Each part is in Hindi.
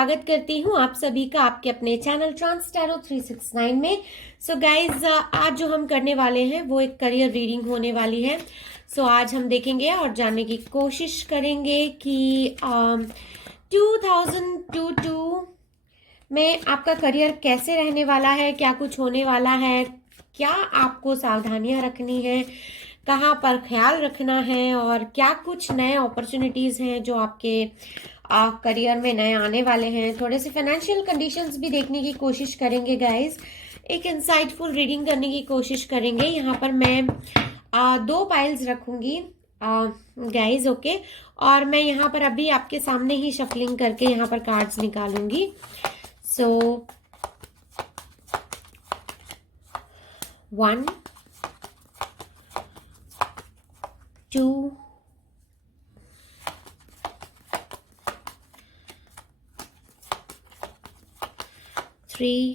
स्वागत करती हूँ आप सभी का आपके अपने चैनल ट्रांस टैरो 369 में। सो गाइज आज जो हम करने वाले हैं वो एक करियर रीडिंग होने वाली है। सो आज हम देखेंगे और जानने की कोशिश करेंगे कि 2022 में आपका करियर कैसे रहने वाला है, क्या कुछ होने वाला है, क्या आपको सावधानियां रखनी है, कहाँ पर ख्याल रखना है और क्या कुछ नए अपॉर्चुनिटीज हैं जो आपके करियर में नए आने वाले हैं। थोड़े से फाइनेंशियल कंडीशंस भी देखने की कोशिश करेंगे गाइस। एक इंसाइटफुल रीडिंग करने की कोशिश करेंगे। यहाँ पर मैं दो पाइल्स रखूंगी गाइस, ओके। और मैं यहाँ पर अभी आपके सामने ही शफलिंग करके यहाँ पर कार्ड्स निकालूंगी। So 1 2 3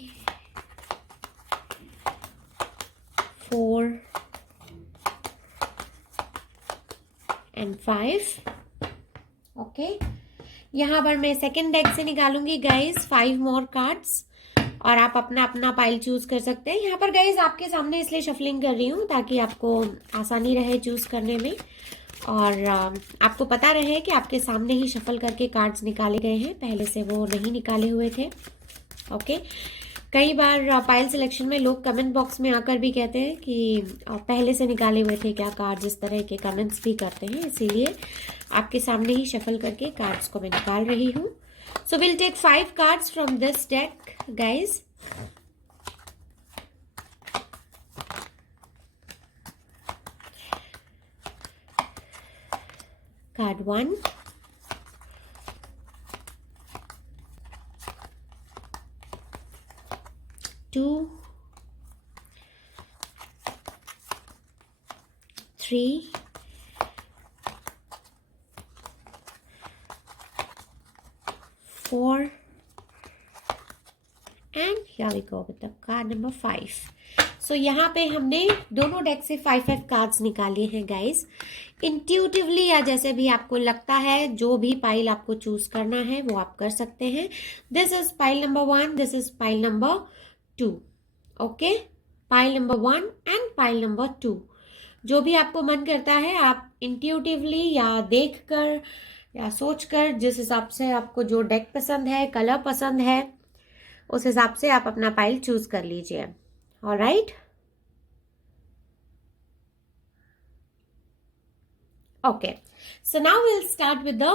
4 and 5। ओके, यहाँ पर मैं सेकेंड डेक से निकालूंगी गाइज 5 मोर कार्ड्स और आप अपना अपना पाइल चूज कर सकते हैं। यहाँ पर गाइज आपके सामने इसलिए शफलिंग कर रही हूँ ताकि आपको आसानी रहे चूज करने में और आपको पता रहे कि आपके सामने ही शफल करके कार्ड्स निकाले गए हैं, पहले से वो नहीं निकाले हुए थे। ओके, कई बार पाइल सिलेक्शन में लोग कमेंट बॉक्स में आकर भी कहते हैं कि पहले से निकाले हुए थे क्या कार्ड्स, इस तरह के कमेंट्स भी करते हैं, इसीलिए आपके सामने ही शफल करके कार्ड्स को मैं निकाल रही हूँ। So will take 5 cards from this deck guys. Card 1, two, 3, 4 and here we go with the card number 5। सो यहाँ पे हमने दोनों डेक से 5 कार्ड्स निकाले हैं गाइस। इंट्यूटिवली या जैसे भी आपको लगता है, जो भी पाइल आपको चूज करना है वो आप कर सकते हैं। This is pile number 1, this is pile number 2। Okay, pile number 1 and pile number 2। जो भी आपको मन करता है आप इंट्यूटिवली या देखकर या सोचकर, जिस हिसाब से आपको जो डेक पसंद है, कलर पसंद है, उस हिसाब से आप अपना पाइल चूज कर लीजिए। Alright, okay. So now will start with the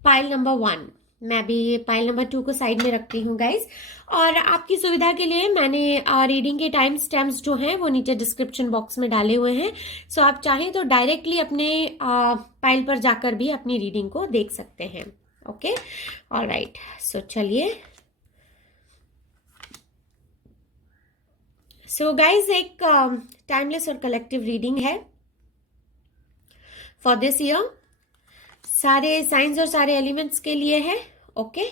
pile number 1। मैं अभी पाइल नंबर 2 को साइड में रखती हूँ गाइज, और आपकी सुविधा के लिए मैंने रीडिंग के टाइम स्टैम्प्स जो हैं वो नीचे डिस्क्रिप्शन बॉक्स में डाले हुए हैं। सो आप चाहें तो डायरेक्टली अपने पाइल पर जाकर भी अपनी रीडिंग को देख सकते हैं। Okay, alright. सो चलिए, सो गाइज एक टाइमलेस और कलेक्टिव रीडिंग है फॉर दिस ईयर। सारे साइंस और सारे एलिमेंट्स के लिए है। Okay,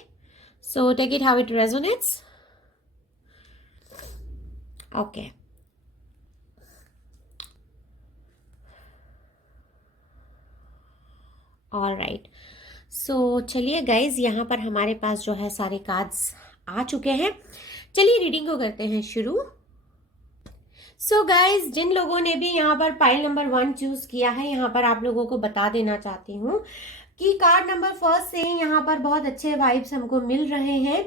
so take it how it resonates. Okay, alright. So चलिए गाइज, यहाँ पर हमारे पास जो है सारे कार्ड्स आ चुके हैं। चलिए रीडिंग को करते हैं शुरू। सो गाइज, जिन लोगों ने भी यहाँ पर पाइल नंबर 1 चूज किया है, यहाँ पर आप लोगों को बता देना चाहती हूँ कि कार्ड नंबर 1 से यहाँ पर बहुत अच्छे वाइब्स हमको मिल रहे हैं।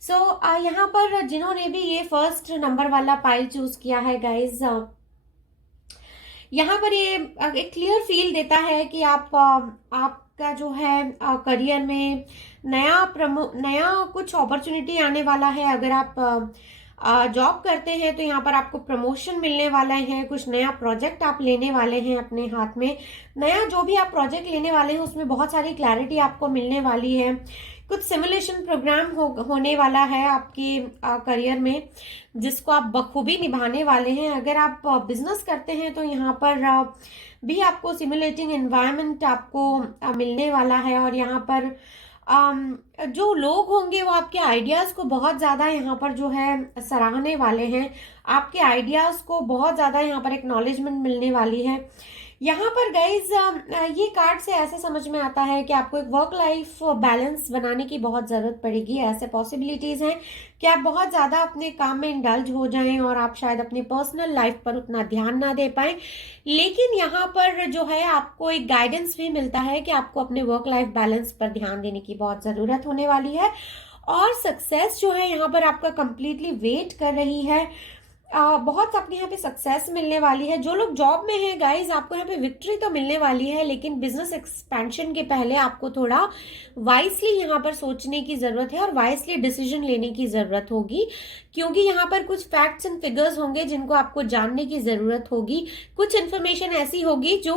सो यहाँ पर जिन्होंने भी ये फर्स्ट नंबर वाला पाइल चूज किया है गाइज, यहाँ पर ये एक क्लियर फील देता है कि आपका जो है करियर में नया कुछ अपॉर्चुनिटी आने वाला है। अगर आप जॉब करते हैं तो यहाँ पर आपको प्रमोशन मिलने वाला है, कुछ नया प्रोजेक्ट आप लेने वाले हैं अपने हाथ में। नया जो भी आप प्रोजेक्ट लेने वाले हैं उसमें बहुत सारी क्लैरिटी आपको मिलने वाली है। कुछ सिमुलेशन प्रोग्राम होने वाला है आपके करियर में, जिसको आप बखूबी निभाने वाले हैं। अगर आप बिजनेस करते हैं तो यहाँ पर भी आपको सिमुलेटिंग एनवायरनमेंट आपको मिलने वाला है। और यहाँ पर जो लोग होंगे वो आपके आइडियाज को बहुत ज्यादा यहाँ पर जो है सराहने वाले हैं। आपके आइडियाज को बहुत ज्यादा यहाँ पर एक्नॉलेजमेंट मिलने वाली है। यहाँ पर गाइज ये कार्ड से ऐसा समझ में आता है कि आपको एक वर्क लाइफ बैलेंस बनाने की बहुत ज़रूरत पड़ेगी। ऐसे पॉसिबिलिटीज़ हैं कि आप बहुत ज़्यादा अपने काम में इंडल्ज हो जाएं और आप शायद अपनी पर्सनल लाइफ पर उतना ध्यान ना दे पाएं। लेकिन यहाँ पर जो है आपको एक गाइडेंस भी मिलता है कि आपको अपने वर्क लाइफ बैलेंस पर ध्यान देने की बहुत ज़रूरत होने वाली है और सक्सेस जो है यहाँ पर आपका कंप्लीटली वेट कर रही है। बहुत आपके यहाँ पे सक्सेस मिलने वाली है। जो लोग जॉब में हैं गाइज, आपको यहाँ पे विक्ट्री तो मिलने वाली है, लेकिन बिजनेस एक्सपेंशन के पहले आपको थोड़ा वाइसली यहाँ पर सोचने की जरूरत है और वाइसली डिसीजन लेने की जरूरत होगी, क्योंकि यहाँ पर कुछ फैक्ट्स एंड फिगर्स होंगे जिनको आपको जानने की जरूरत होगी। कुछ इन्फॉर्मेशन ऐसी होगी जो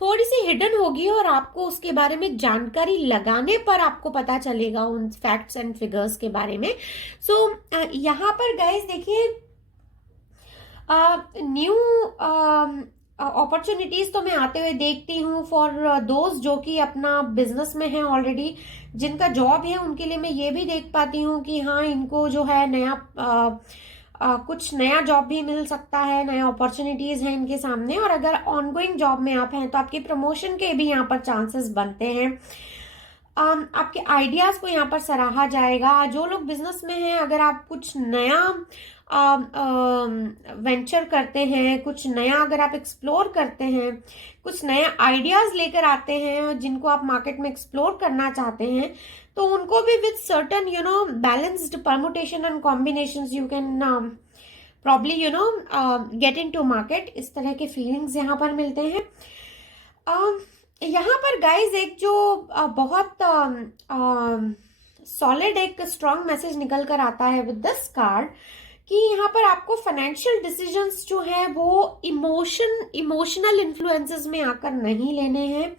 थोड़ी सी हिडन होगी और आपको उसके बारे में जानकारी लगाने पर आपको पता चलेगा उन फैक्ट्स एंड फिगर्स के बारे में। सो यहाँ पर गाइज देखिए, न्यू अपॉर्चुनिटीज तो मैं आते हुए देखती हूँ फॉर दोस्त जो कि अपना बिजनेस में है ऑलरेडी। जिनका जॉब है उनके लिए मैं ये भी देख पाती हूँ कि हाँ, इनको जो है नया कुछ नया जॉब भी मिल सकता है, नया अपॉर्चुनिटीज हैं इनके सामने। और अगर ऑनगोइंग जॉब में आप हैं तो आपकी प्रमोशन के भी यहाँ पर चांसेस बनते हैं। आपके आइडियाज को यहाँ पर सराहा जाएगा। जो लोग बिजनेस में हैं, अगर आप कुछ नया वेंचर करते हैं, कुछ नया अगर आप एक्सप्लोर करते हैं, कुछ नए आइडियाज लेकर आते हैं जिनको आप मार्केट में एक्सप्लोर करना चाहते हैं, तो उनको भी with certain balanced permutation and combinations you can probably get into market. इस तरह के फीलिंग्स यहाँ पर मिलते हैं। यहाँ पर गाइज एक जो बहुत सॉलिड एक स्ट्रॉन्ग मैसेज निकल कर आता है विद दिस कार्ड, कि यहाँ पर आपको फाइनेंशियल डिसीजंस जो है वो इमोशनल इन्फ्लुएंसेस में आकर नहीं लेने हैं।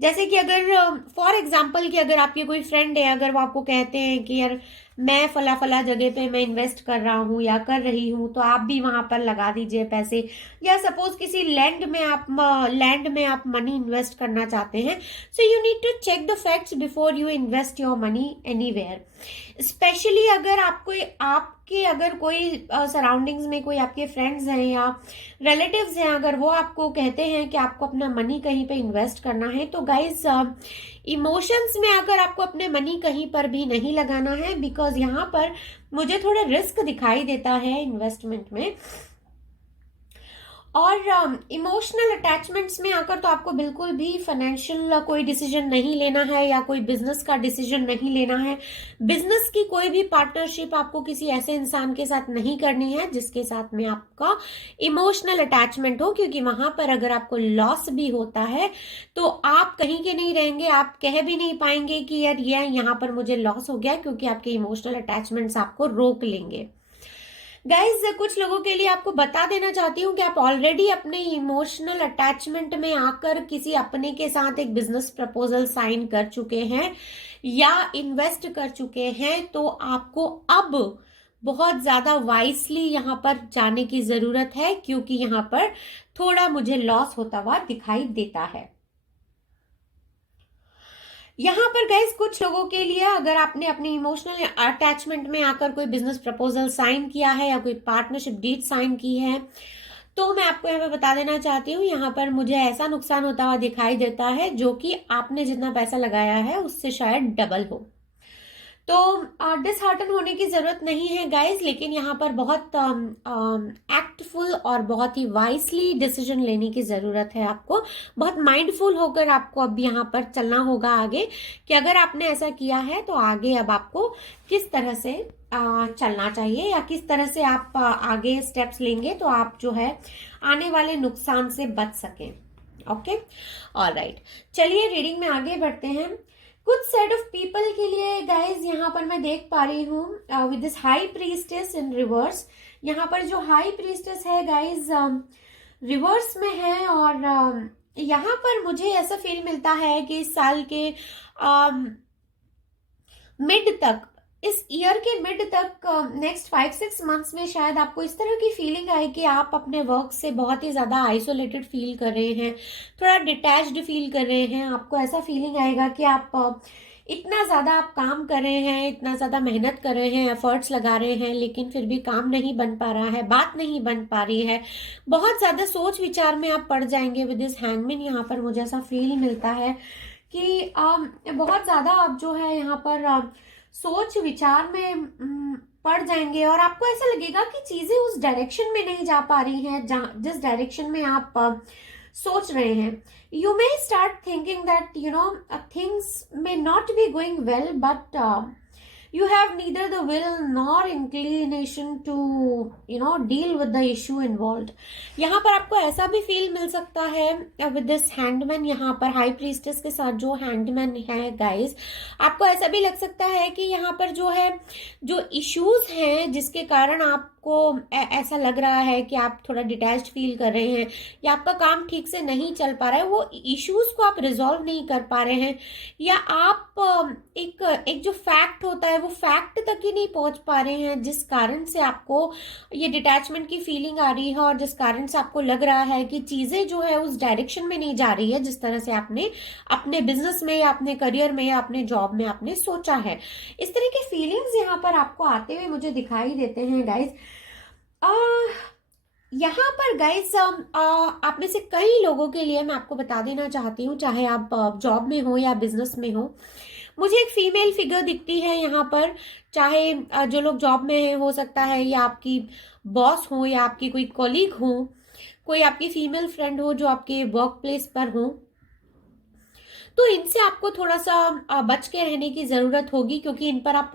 जैसे कि अगर फॉर एग्जाम्पल कि अगर आपके कोई फ्रेंड है, अगर वो आपको कहते हैं कि यार मैं फला फला जगह पे मैं इन्वेस्ट कर रहा हूँ या कर रही हूँ, तो आप भी वहां पर लगा दीजिए पैसे। या सपोज किसी लैंड में आप मनी इन्वेस्ट करना चाहते हैं, so you need to check the facts before you invest your money anywhere. Specially अगर आपके अगर कोई सराउंडिंग्स में कोई आपके फ्रेंड्स हैं या रिलेटिव्स हैं, अगर वो आपको कहते हैं कि आपको अपना मनी कहीं पे इन्वेस्ट करना है, तो गाइज इमोशंस में आकर आपको अपने मनी कहीं पर भी नहीं लगाना है, बिकॉज यहाँ पर मुझे थोड़ा रिस्क दिखाई देता है इन्वेस्टमेंट में। और इमोशनल अटैचमेंट्स में आकर तो आपको बिल्कुल भी फाइनेंशियल कोई डिसीजन नहीं लेना है या कोई बिजनेस का डिसीजन नहीं लेना है। बिजनेस की कोई भी पार्टनरशिप आपको किसी ऐसे इंसान के साथ नहीं करनी है जिसके साथ में आपका इमोशनल अटैचमेंट हो, क्योंकि वहां पर अगर आपको लॉस भी होता है तो आप कहीं के नहीं रहेंगे, आप कह भी नहीं पाएंगे कि यार ये यहाँ पर मुझे लॉस हो गया, क्योंकि आपके इमोशनल अटैचमेंट्स आपको रोक लेंगे। गाइज कुछ लोगों के लिए आपको बता देना चाहती हूँ कि आप ऑलरेडी अपने इमोशनल अटैचमेंट में आकर किसी अपने के साथ एक बिजनेस प्रपोजल साइन कर चुके हैं या इन्वेस्ट कर चुके हैं, तो आपको अब बहुत ज्यादा वाइसली यहाँ पर जाने की जरूरत है, क्योंकि यहाँ पर थोड़ा मुझे लॉस होता हुआ दिखाई देता है। यहाँ पर गाइज कुछ लोगों के लिए अगर आपने अपने इमोशनल अटैचमेंट में आकर कोई बिजनेस प्रपोजल साइन किया है या कोई पार्टनरशिप डीड साइन की है, तो मैं आपको यहाँ पे बता देना चाहती हूँ, यहाँ पर मुझे ऐसा नुकसान होता हुआ दिखाई देता है जो कि आपने जितना पैसा लगाया है उससे शायद डबल हो। तो डिसहार्टन होने की जरूरत नहीं है गाइज, लेकिन यहाँ पर बहुत एक्टफुल और बहुत ही वाइसली डिसीजन लेने की जरूरत है। आपको बहुत माइंडफुल होकर आपको अब यहाँ पर चलना होगा आगे, कि अगर आपने ऐसा किया है तो आगे अब आपको किस तरह से चलना चाहिए या किस तरह से आप आगे स्टेप्स लेंगे तो आप जो है आने वाले नुकसान से बच सकें। ओके, ऑलराइट, चलिए रीडिंग में आगे बढ़ते हैं। कुछ सेट ऑफ पीपल के लिए गाइज यहाँ पर मैं देख पा रही हूँ with this high priestess in reverse. यहाँ पर जो हाई प्रीस्टेस है गाइज रिवर्स में है, और यहाँ पर मुझे ऐसा फील मिलता है कि इस साल के मिड तक, इस ईयर के मिड तक, नेक्स्ट 5-6 मंथ्स में शायद आपको इस तरह की फीलिंग आए कि आप अपने वर्क से बहुत ही ज्यादा आइसोलेटेड फील कर रहे हैं, थोड़ा डिटैच्ड फील कर रहे हैं। आपको ऐसा फीलिंग आएगा कि आप इतना ज़्यादा आप काम कर रहे हैं, इतना ज़्यादा मेहनत कर रहे हैं, एफर्ट्स लगा रहे हैं, लेकिन फिर भी काम नहीं बन पा रहा है, बात नहीं बन पा रही है, बहुत ज़्यादा सोच विचार में आप पड़ जाएंगे विद दिस हैंगमैन। यहाँ पर मुझे ऐसा फील मिलता है कि बहुत ज़्यादा आप जो है यहाँ पर सोच विचार में पड़ जाएंगे, और आपको ऐसा लगेगा कि चीज़ें उस डायरेक्शन में नहीं जा पा रही हैं जहाँ जिस डायरेक्शन में आप सोच रहे हैं। You may start thinking that things may not be going well, but you have neither the will nor inclination to deal with the issue involved. यहाँ पर आपको ऐसा भी फील मिल सकता है विद दिस हैंगमैन। यहाँ पर हाई प्रीस्टेस के साथ जो हैंगमैन है गाइस, आपको ऐसा भी लग सकता है कि यहाँ पर जो है, जो इश्यूज हैं जिसके कारण आपको ऐसा लग रहा है कि आप थोड़ा डिटैच्ड फील कर रहे हैं, या आपका काम ठीक से नहीं चल पा रहा है, वो इश्यूज को आप रिजॉल्व नहीं कर पा रहे हैं, या आप एक जो फैक्ट होता है वो फैक्ट तक ही नहीं पहुंच पा रहे हैं, जिस कारण से आपको ये डिटैचमेंट की फीलिंग आ रही है, और जिस कारण से आपको लग रहा है कि चीजें जो है उस डायरेक्शन में नहीं जा रही है जिस तरह से आपने अपने बिजनेस में या अपने करियर में या अपने जॉब में आपने सोचा है। इस तरह के फीलिंग्स यहाँ पर आपको आते हुए मुझे दिखाई देते हैं गाइज। यहाँ पर गाइस आप में से कई लोगों के लिए मैं आपको बता देना चाहती हूँ, चाहे आप जॉब में हो या बिजनेस में हो, मुझे एक फीमेल फिगर दिखती है यहाँ पर। चाहे जो लोग जॉब में है, हो सकता है या आपकी बॉस हो, या आपकी कोई कॉलीग हो, कोई आपकी फीमेल फ्रेंड हो जो आपके वर्क प्लेस पर हो, तो इनसे आपको थोड़ा सा बच के रहने की जरूरत होगी, क्योंकि इन पर आप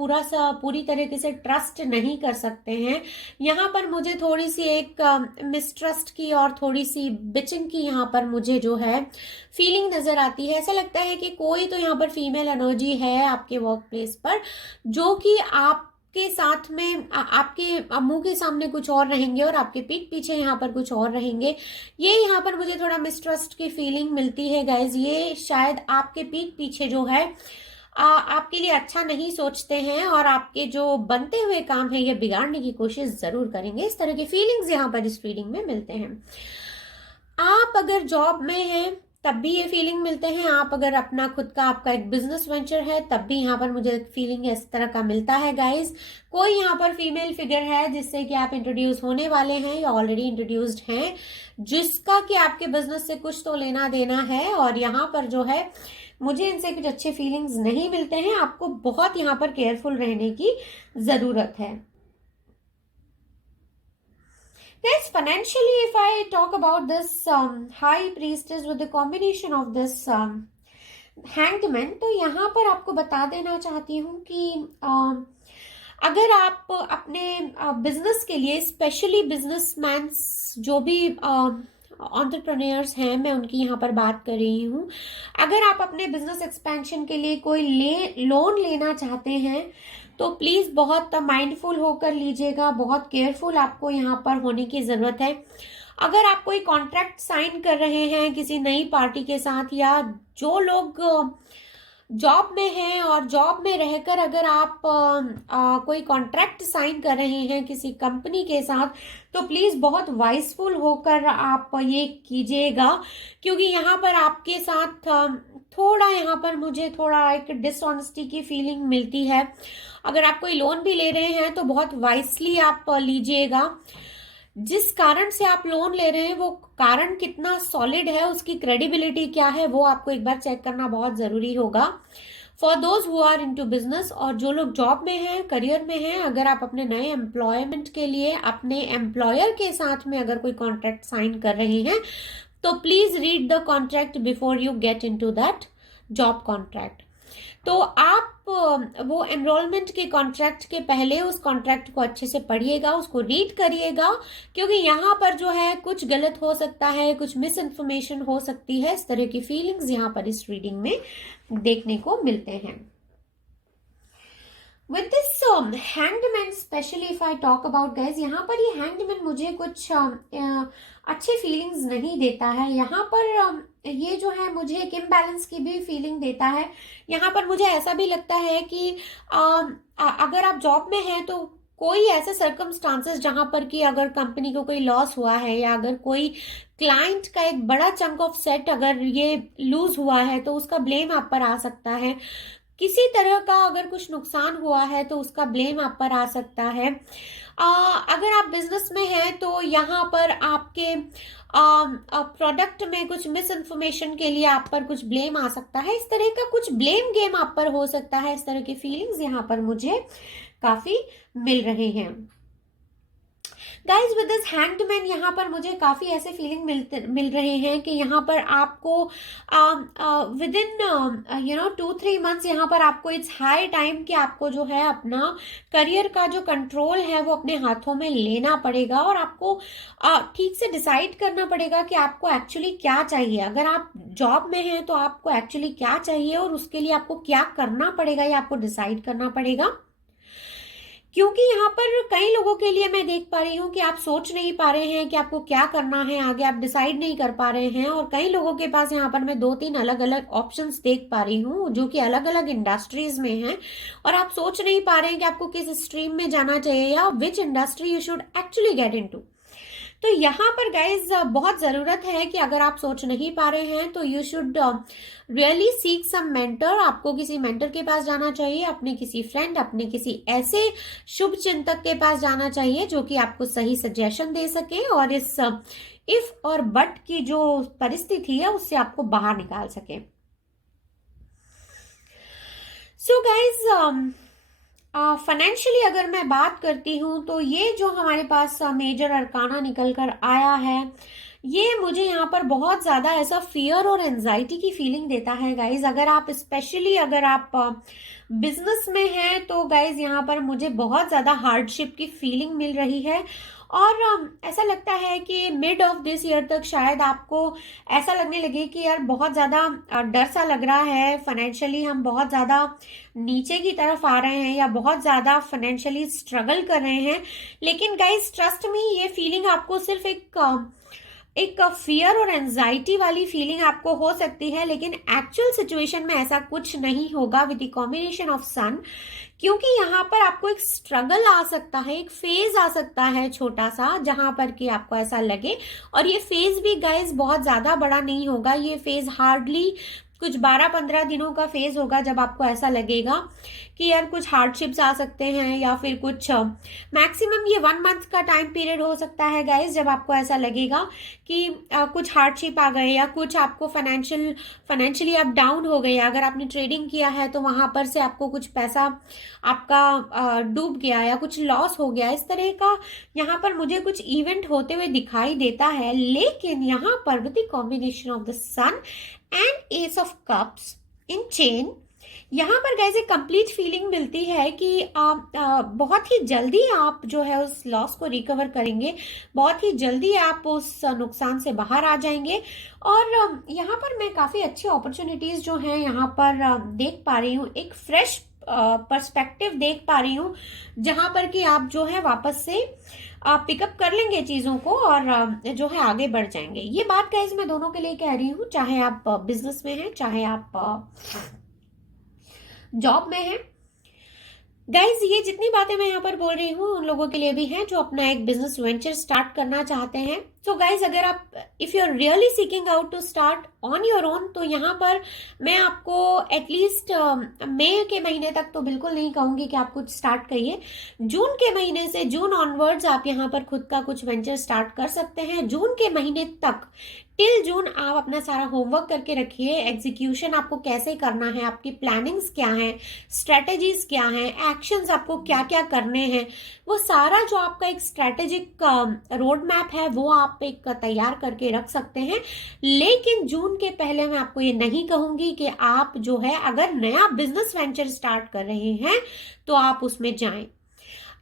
पूरी तरीके से ट्रस्ट नहीं कर सकते हैं। यहाँ पर मुझे थोड़ी सी एक मिसट्रस्ट की और थोड़ी सी बिचिंग की यहाँ पर मुझे जो है फीलिंग नजर आती है। ऐसा लगता है कि कोई तो यहाँ पर फीमेल एनर्जी है आपके वर्क प्लेस पर, जो कि आप के साथ में आपके मुंह के सामने कुछ और रहेंगे और आपके पीठ पीछे यहाँ पर कुछ और रहेंगे। ये यहाँ पर मुझे थोड़ा मिसट्रस्ट की फीलिंग मिलती है गाइज। ये शायद आपके पीठ पीछे जो है आपके लिए अच्छा नहीं सोचते हैं, और आपके जो बनते हुए काम है ये बिगाड़ने की कोशिश जरूर करेंगे। इस तरह के फीलिंग्स यहाँ पर इस फीलिंग में मिलते हैं। आप अगर जॉब में हैं तब भी ये फीलिंग मिलते हैं, आप अगर अपना खुद का आपका एक बिजनेस वेंचर है तब भी यहाँ पर मुझे फीलिंग इस तरह का मिलता है गाइस। कोई यहाँ पर फीमेल फिगर है जिससे कि आप इंट्रोड्यूस होने वाले हैं या ऑलरेडी इंट्रोड्यूस्ड हैं, जिसका कि आपके बिजनेस से कुछ तो लेना देना है, और यहाँ पर जो है मुझे इनसे कुछ अच्छे फीलिंग्स नहीं मिलते हैं। आपको बहुत यहाँ पर केयरफुल रहने की जरूरत है। Guys, financially, if I talk about this high priestess with the combination of this hanged man, तो यहाँ पर आपको बता देना चाहती हूँ कि अगर आप अपने बिजनेस के लिए, स्पेशली बिजनेसमैन जो भी एंटरप्रेन्योर्स हैं, मैं उनकी यहाँ पर बात कर रही हूँ, अगर आप अपने बिजनेस एक्सपेंशन के लिए कोई लोन लेना चाहते हैं तो प्लीज बहुत माइंडफुल होकर लीजिएगा, बहुत केयरफुल आपको यहाँ पर होने की जरूरत है। अगर आप कोई कॉन्ट्रैक्ट साइन कर रहे हैं किसी नई पार्टी के साथ, या जो लोग जॉब में हैं और जॉब में रहकर अगर आप कोई कॉन्ट्रैक्ट साइन कर रहे हैं किसी कंपनी के साथ, तो प्लीज बहुत वाइसफुल होकर आप ये कीजिएगा, क्योंकि यहाँ पर आपके साथ थोड़ा यहाँ पर मुझे थोड़ा एक डिसऑनेस्टी की फीलिंग मिलती है। अगर आप कोई लोन भी ले रहे हैं तो बहुत वाइसली आप लीजिएगा। जिस कारण से आप लोन ले रहे हैं वो कारण कितना सॉलिड है, उसकी क्रेडिबिलिटी क्या है, वो आपको एक बार चेक करना बहुत जरूरी होगा। For those who are into business, और जो लोग जॉब में हैं, करियर में हैं, अगर आप अपने नए एम्प्लॉयमेंट के लिए अपने एम्प्लॉयर के साथ में अगर कोई कॉन्ट्रैक्ट साइन कर रहे हैं, तो please read the contract before you get into that job contract. तो आप वो एनरोलमेंट के कॉन्ट्रैक्ट के पहले उस कॉन्ट्रैक्ट को अच्छे से पढ़िएगा, उसको रीड करिएगा, क्योंकि यहाँ पर जो है कुछ गलत हो सकता है, कुछ मिस इन्फॉर्मेशन हो सकती है। इस तरह की फीलिंग्स यहाँ पर इस रीडिंग में देखने को मिलते हैं। With this hanged man, especially if I talk about guys, यहाँ पर ये hanged man मुझे कुछ अच्छे फीलिंग्स नहीं देता है। यहाँ पर ये जो है मुझे एक इम्बैलेंस की भी फीलिंग देता है। यहाँ पर मुझे ऐसा भी लगता है कि अगर आप जॉब में हैं तो कोई ऐसे सर्कमस्टांसेस जहां पर कि अगर कंपनी को कोई लॉस हुआ है, या अगर कोई क्लाइंट का एक बड़ा चंक ऑफ सेट अगर ये लूज हुआ है, तो उसका ब्लेम आप पर आ सकता है किसी तरह का अगर कुछ नुकसान हुआ है तो उसका ब्लेम आप पर आ सकता है। अगर आप बिजनेस में हैं तो यहाँ पर आपके प्रोडक्ट में कुछ मिस इन्फॉर्मेशन के लिए आप पर कुछ ब्लेम आ सकता है। इस तरह का कुछ ब्लेम गेम आप पर हो सकता है। इस तरह की फीलिंग्स यहाँ पर मुझे काफी मिल रहे हैं। Guys with this hanged man, यहाँ पर मुझे काफी ऐसे फीलिंग मिल रहे हैं कि यहाँ पर आपको विद इन 2-3 मंथ्स यहाँ पर आपको इट्स हाई टाइम कि आपको जो है अपना करियर का जो कंट्रोल है वो अपने हाथों में लेना पड़ेगा और आपको ठीक से डिसाइड करना पड़ेगा कि आपको एक्चुअली क्या चाहिए। अगर आप जॉब में हैं तो आपको एक्चुअली क्या चाहिए और उसके लिए आपको क्या करना पड़ेगा, ये आपको डिसाइड करना पड़ेगा। क्योंकि यहाँ पर कई लोगों के लिए मैं देख पा रही हूँ कि आप सोच नहीं पा रहे हैं कि आपको क्या करना है आगे, आप डिसाइड नहीं कर पा रहे हैं। और कई लोगों के पास यहाँ पर मैं 2-3 अलग अलग ऑप्शंस देख पा रही हूँ जो कि अलग अलग इंडस्ट्रीज में हैं और आप सोच नहीं पा रहे हैं कि आपको किस स्ट्रीम में जाना चाहिए या विच industry you should actually get into. तो यहाँ पर गाइज बहुत ज़रूरत है कि अगर आप सोच नहीं पा रहे हैं तो you should really seek some mentor. आपको किसी मेंटर के पास जाना चाहिए, अपने किसी फ्रेंड, अपने किसी ऐसे शुभ चिंतक के पास जाना चाहिए जो कि आपको सही सजेशन दे सके और इस इफ और बट की जो परिस्थिति है उससे आपको बाहर निकाल सके। सो गाइज फाइनेंशियली अगर मैं बात करती हूँ तो ये जो हमारे पास मेजर अरकाना निकल कर आया है ये मुझे यहाँ पर बहुत ज़्यादा ऐसा फियर और एंजाइटी की फीलिंग देता है गाइज। अगर आप स्पेशली अगर आप बिजनेस में हैं तो गाइज यहाँ पर मुझे बहुत ज़्यादा हार्डशिप की फीलिंग मिल रही है और ऐसा लगता है कि मिड ऑफ दिस ईयर तक शायद आपको ऐसा लगने लगे कि यार बहुत ज़्यादा डर सा लग रहा है, फाइनेंशियली हम बहुत ज़्यादा नीचे की तरफ आ रहे हैं या बहुत ज़्यादा फाइनेंशियली स्ट्रगल कर रहे हैं। लेकिन गाइज ट्रस्ट मी, ये फीलिंग आपको सिर्फ एक फियर और एंजाइटी वाली फीलिंग आपको हो सकती है, लेकिन एक्चुअल सिचुएशन में ऐसा कुछ नहीं होगा विद द कॉम्बिनेशन ऑफ सन। क्योंकि यहाँ पर आपको एक स्ट्रगल आ सकता है, एक फेज आ सकता है छोटा सा जहां पर कि आपको ऐसा लगे। और ये फेज भी गाइज बहुत ज्यादा बड़ा नहीं होगा, ये फेज हार्डली कुछ 12-15 दिनों का फेज होगा जब आपको ऐसा लगेगा कि यार कुछ हार्डशिप्स आ सकते हैं या फिर कुछ मैक्सिमम ये 1 मंथ का टाइम पीरियड हो सकता है गाइज जब आपको ऐसा लगेगा कि कुछ हार्डशिप आ गए या कुछ आपको फाइनेंशियली आप डाउन हो गए। अगर आपने ट्रेडिंग किया है तो वहां पर से आपको कुछ पैसा आपका डूब गया या कुछ लॉस हो गया, इस तरह का यहाँ पर मुझे कुछ इवेंट होते हुए दिखाई देता है। लेकिन यहाँ पर with the combination of the sun and ace of cups in chain, यहाँ पर गाइस एक कंप्लीट फीलिंग मिलती है कि आप बहुत ही जल्दी आप जो है उस लॉस को रिकवर करेंगे, बहुत ही जल्दी आप उस नुकसान से बाहर आ जाएंगे। और यहाँ पर मैं काफी अच्छी अपॉर्चुनिटीज जो है यहाँ पर देख पा रही हूँ, एक फ्रेश पर्सपेक्टिव देख पा रही हूँ जहां पर कि आप जो है वापस से पिकअप कर लेंगे चीजों को और जो है आगे बढ़ जाएंगे। ये बात गाइस मैं दोनों के लिए कह रही हूँ, चाहे आप बिजनेस में हैं चाहे आप जॉब में हैं। गाइज ये जितनी बातें मैं यहाँ पर बोल रही हूँ उन लोगों के लिए भी हैं जो अपना एक बिजनेस वेंचर स्टार्ट करना चाहते हैं। सो गाइज अगर आप if you are really seeking out to start on your own तो यहाँ पर मैं आपको एटलीस्ट मई के महीने तक तो बिल्कुल नहीं कहूंगी कि आप कुछ स्टार्ट करिए। जून के महीने से जून ऑनवर्ड्स आप यहाँ पर खुद का कुछ वेंचर स्टार्ट कर सकते हैं। जून के महीने तक टिल जून आप अपना सारा होमवर्क करके रखिए। एग्जीक्यूशन आपको कैसे करना है, आपकी प्लानिंग्स क्या हैं, स्ट्रेटेजीज क्या हैं, एक्शंस आपको क्या क्या करने हैं, वो सारा जो आपका एक स्ट्रेटेजिक रोड मैप है वो आप एक तैयार करके रख सकते हैं। लेकिन जून के पहले मैं आपको ये नहीं कहूंगी कि आप जो है अगर नया बिजनेस वेंचर स्टार्ट कर रहे हैं तो आप उसमें जाएं।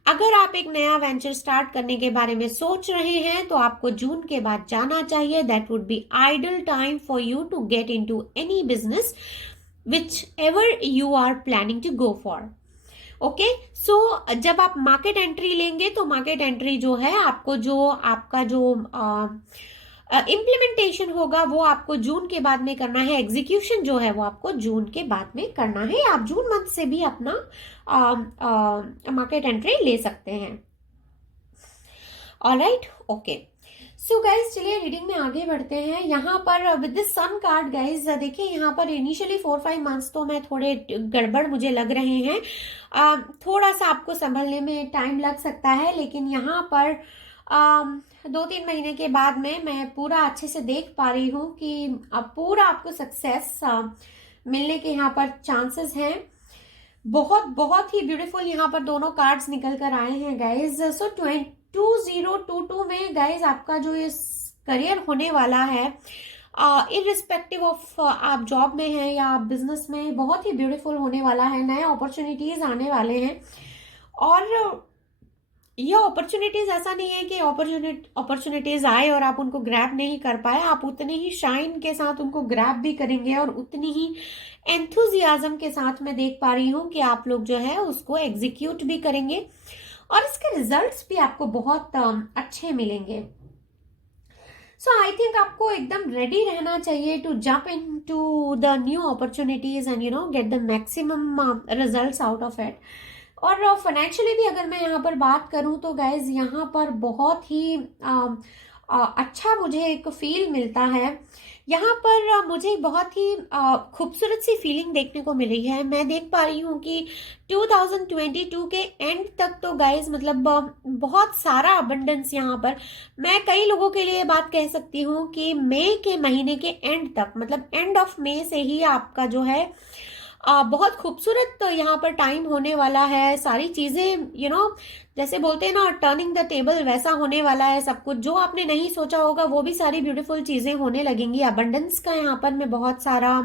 अगर आप एक नया वेंचर स्टार्ट करने के बारे में सोच रहे हैं तो आपको जून के बाद जाना चाहिए। That would be ideal time for you to get into any business whichever you are planning to go for. Okay, so जब आप मार्केट एंट्री लेंगे तो मार्केट एंट्री जो है आपको जो आपका जो इम्प्लीमेंटेशन होगा वो आपको जून के बाद में करना है। एग्जीक्यूशन जो है वो आपको जून के बाद में करना है। आप जून मंथ से भी अपना मार्केट एंट्री ले सकते हैं। Alright, okay. सो गाइज चलिए रीडिंग में आगे बढ़ते हैं। यहाँ पर with this sun card guys देखिए, यहाँ पर इनिशियली 4-5 मंथ्स तो मैं थोड़े गड़बड़ मुझे लग रहे हैं। थोड़ा सा आपको संभलने में टाइम लग सकता है, लेकिन यहाँ पर 2-3 महीने के बाद में मैं पूरा अच्छे से देख पा रही हूँ कि अब पूरा आपको सक्सेस मिलने के यहाँ पर चांसेस हैं। बहुत बहुत ही ब्यूटीफुल यहाँ पर दोनों कार्ड्स निकल कर आए हैं गाइज। सो 2022 में गाइज आपका जो ये करियर होने वाला है, इररिस्पेक्टिव ऑफ आप जॉब में हैं या आप बिजनेस में, बहुत ही ब्यूटीफुल होने वाला है। नए अपॉर्चुनिटीज आने वाले हैं, और ये अपॉर्चुनिटीज ऐसा नहीं है कि अपॉर्चुनिटीज आए और आप उनको ग्रैब नहीं कर पाए। आप उतने ही शाइन के साथ उनको ग्रैब भी करेंगे और उतनी ही एंथुजियाज्म के साथ मैं देख पा रही हूँ कि आप लोग जो है उसको एग्जीक्यूट भी करेंगे, और इसके रिजल्ट्स भी आपको बहुत अच्छे मिलेंगे। सो आई थिंक आपको एकदम रेडी रहना चाहिए to jump into the new opportunities and get the maximum results out of it. और फाइनेंशियली भी अगर मैं यहाँ पर बात करूँ तो गाइज यहाँ पर बहुत ही अच्छा मुझे एक फील मिलता है। यहाँ पर मुझे बहुत ही खूबसूरत सी फीलिंग देखने को मिल रही है। मैं देख पा रही हूँ कि 2022 के एंड तक तो गाइज मतलब बहुत सारा अबंडेंस यहाँ पर, मैं कई लोगों के लिए बात कह सकती हूँ कि मई के महीने के एंड तक, मतलब एंड ऑफ मई से ही आपका जो है बहुत खूबसूरत तो यहाँ पर टाइम होने वाला है। सारी चीजें जैसे बोलते हैं ना, टर्निंग द टेबल, वैसा होने वाला है सब कुछ। जो आपने नहीं सोचा होगा वो भी सारी ब्यूटीफुल चीजें होने लगेंगी। अबंडेंस का यहाँ पर मैं बहुत सारा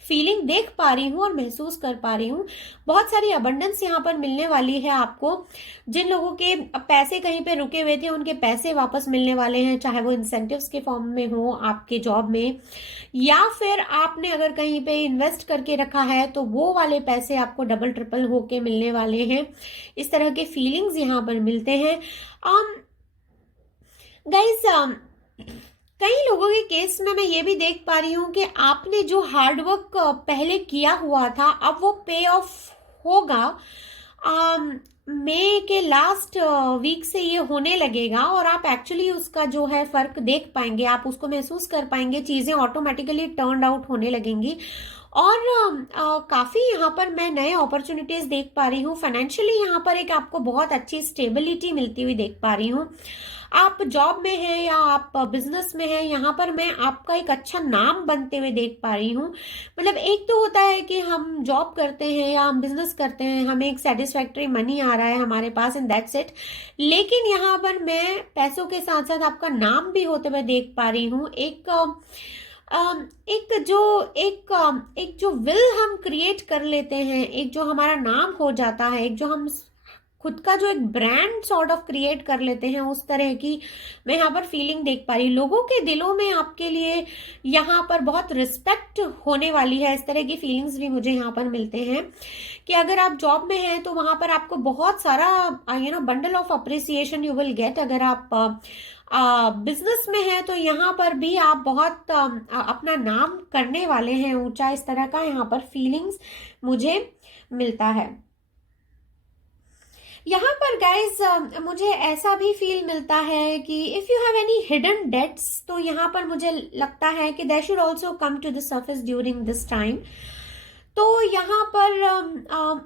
फीलिंग देख पा रही हूँ और महसूस कर पा रही हूँ। बहुत सारी अबंडेंस यहाँ पर मिलने वाली है आपको। जिन लोगों के पैसे कहीं पे रुके हुए थे उनके पैसे वापस मिलने वाले हैं, चाहे वो इंसेंटिव्स के फॉर्म में हो आपके जॉब में, या फिर आपने अगर कहीं पे इन्वेस्ट करके रखा है तो वो वाले पैसे आपको डबल ट्रिपल होके मिलने वाले हैं। इस तरह के फीलिंग्स यहाँ पर मिलते हैं। गाइस कई लोगों के केस में मैं ये भी देख पा रही हूँ कि आपने जो हार्डवर्क पहले किया हुआ था अब वो पे ऑफ होगा। मई के लास्ट वीक से ये होने लगेगा और आप एक्चुअली उसका जो है फर्क देख पाएंगे, आप उसको महसूस कर पाएंगे। चीजें ऑटोमेटिकली टर्न आउट होने लगेंगी, और काफी यहाँ पर मैं नए अपॉर्चुनिटीज देख पा रही हूँ। फाइनेंशियली यहाँ पर एक आपको बहुत अच्छी स्टेबिलिटी मिलती हुई देख पा रही हूँ। आप जॉब में हैं या आप बिजनेस में हैं, यहाँ पर मैं आपका एक अच्छा नाम बनते हुए देख पा रही हूँ। मतलब एक तो होता है कि हम जॉब करते हैं या हम बिजनेस करते हैं, हमें एक सेटिस्फैक्टरी मनी आ रहा है हमारे पास एंड दैट्स इट, लेकिन यहाँ पर मैं पैसों के साथ साथ आपका नाम भी होते हुए देख पा रही हूँ। एक जो विल हम क्रिएट कर लेते हैं, एक जो हमारा नाम हो जाता है, एक जो हम खुद का जो एक ब्रांड सॉर्ट ऑफ क्रिएट कर लेते हैं, उस तरह की मैं यहाँ पर फीलिंग देख पा रही हूँ। लोगों के दिलों में आपके लिए यहाँ पर बहुत रिस्पेक्ट होने वाली है। इस तरह की फीलिंग्स भी मुझे यहाँ पर मिलते हैं कि अगर आप जॉब में हैं तो वहां पर आपको बहुत सारा bundle of appreciation you will get. अगर आप बिजनेस में है तो यहाँ पर भी आप बहुत अपना नाम करने वाले हैं ऊंचा। इस तरह का यहाँ पर फीलिंग्स मुझे मिलता है। यहाँ पर गाइज मुझे ऐसा भी फील मिलता है कि if you have any hidden debts, तो यहाँ पर मुझे लगता है कि that should also come to the surface during this time. तो यहाँ पर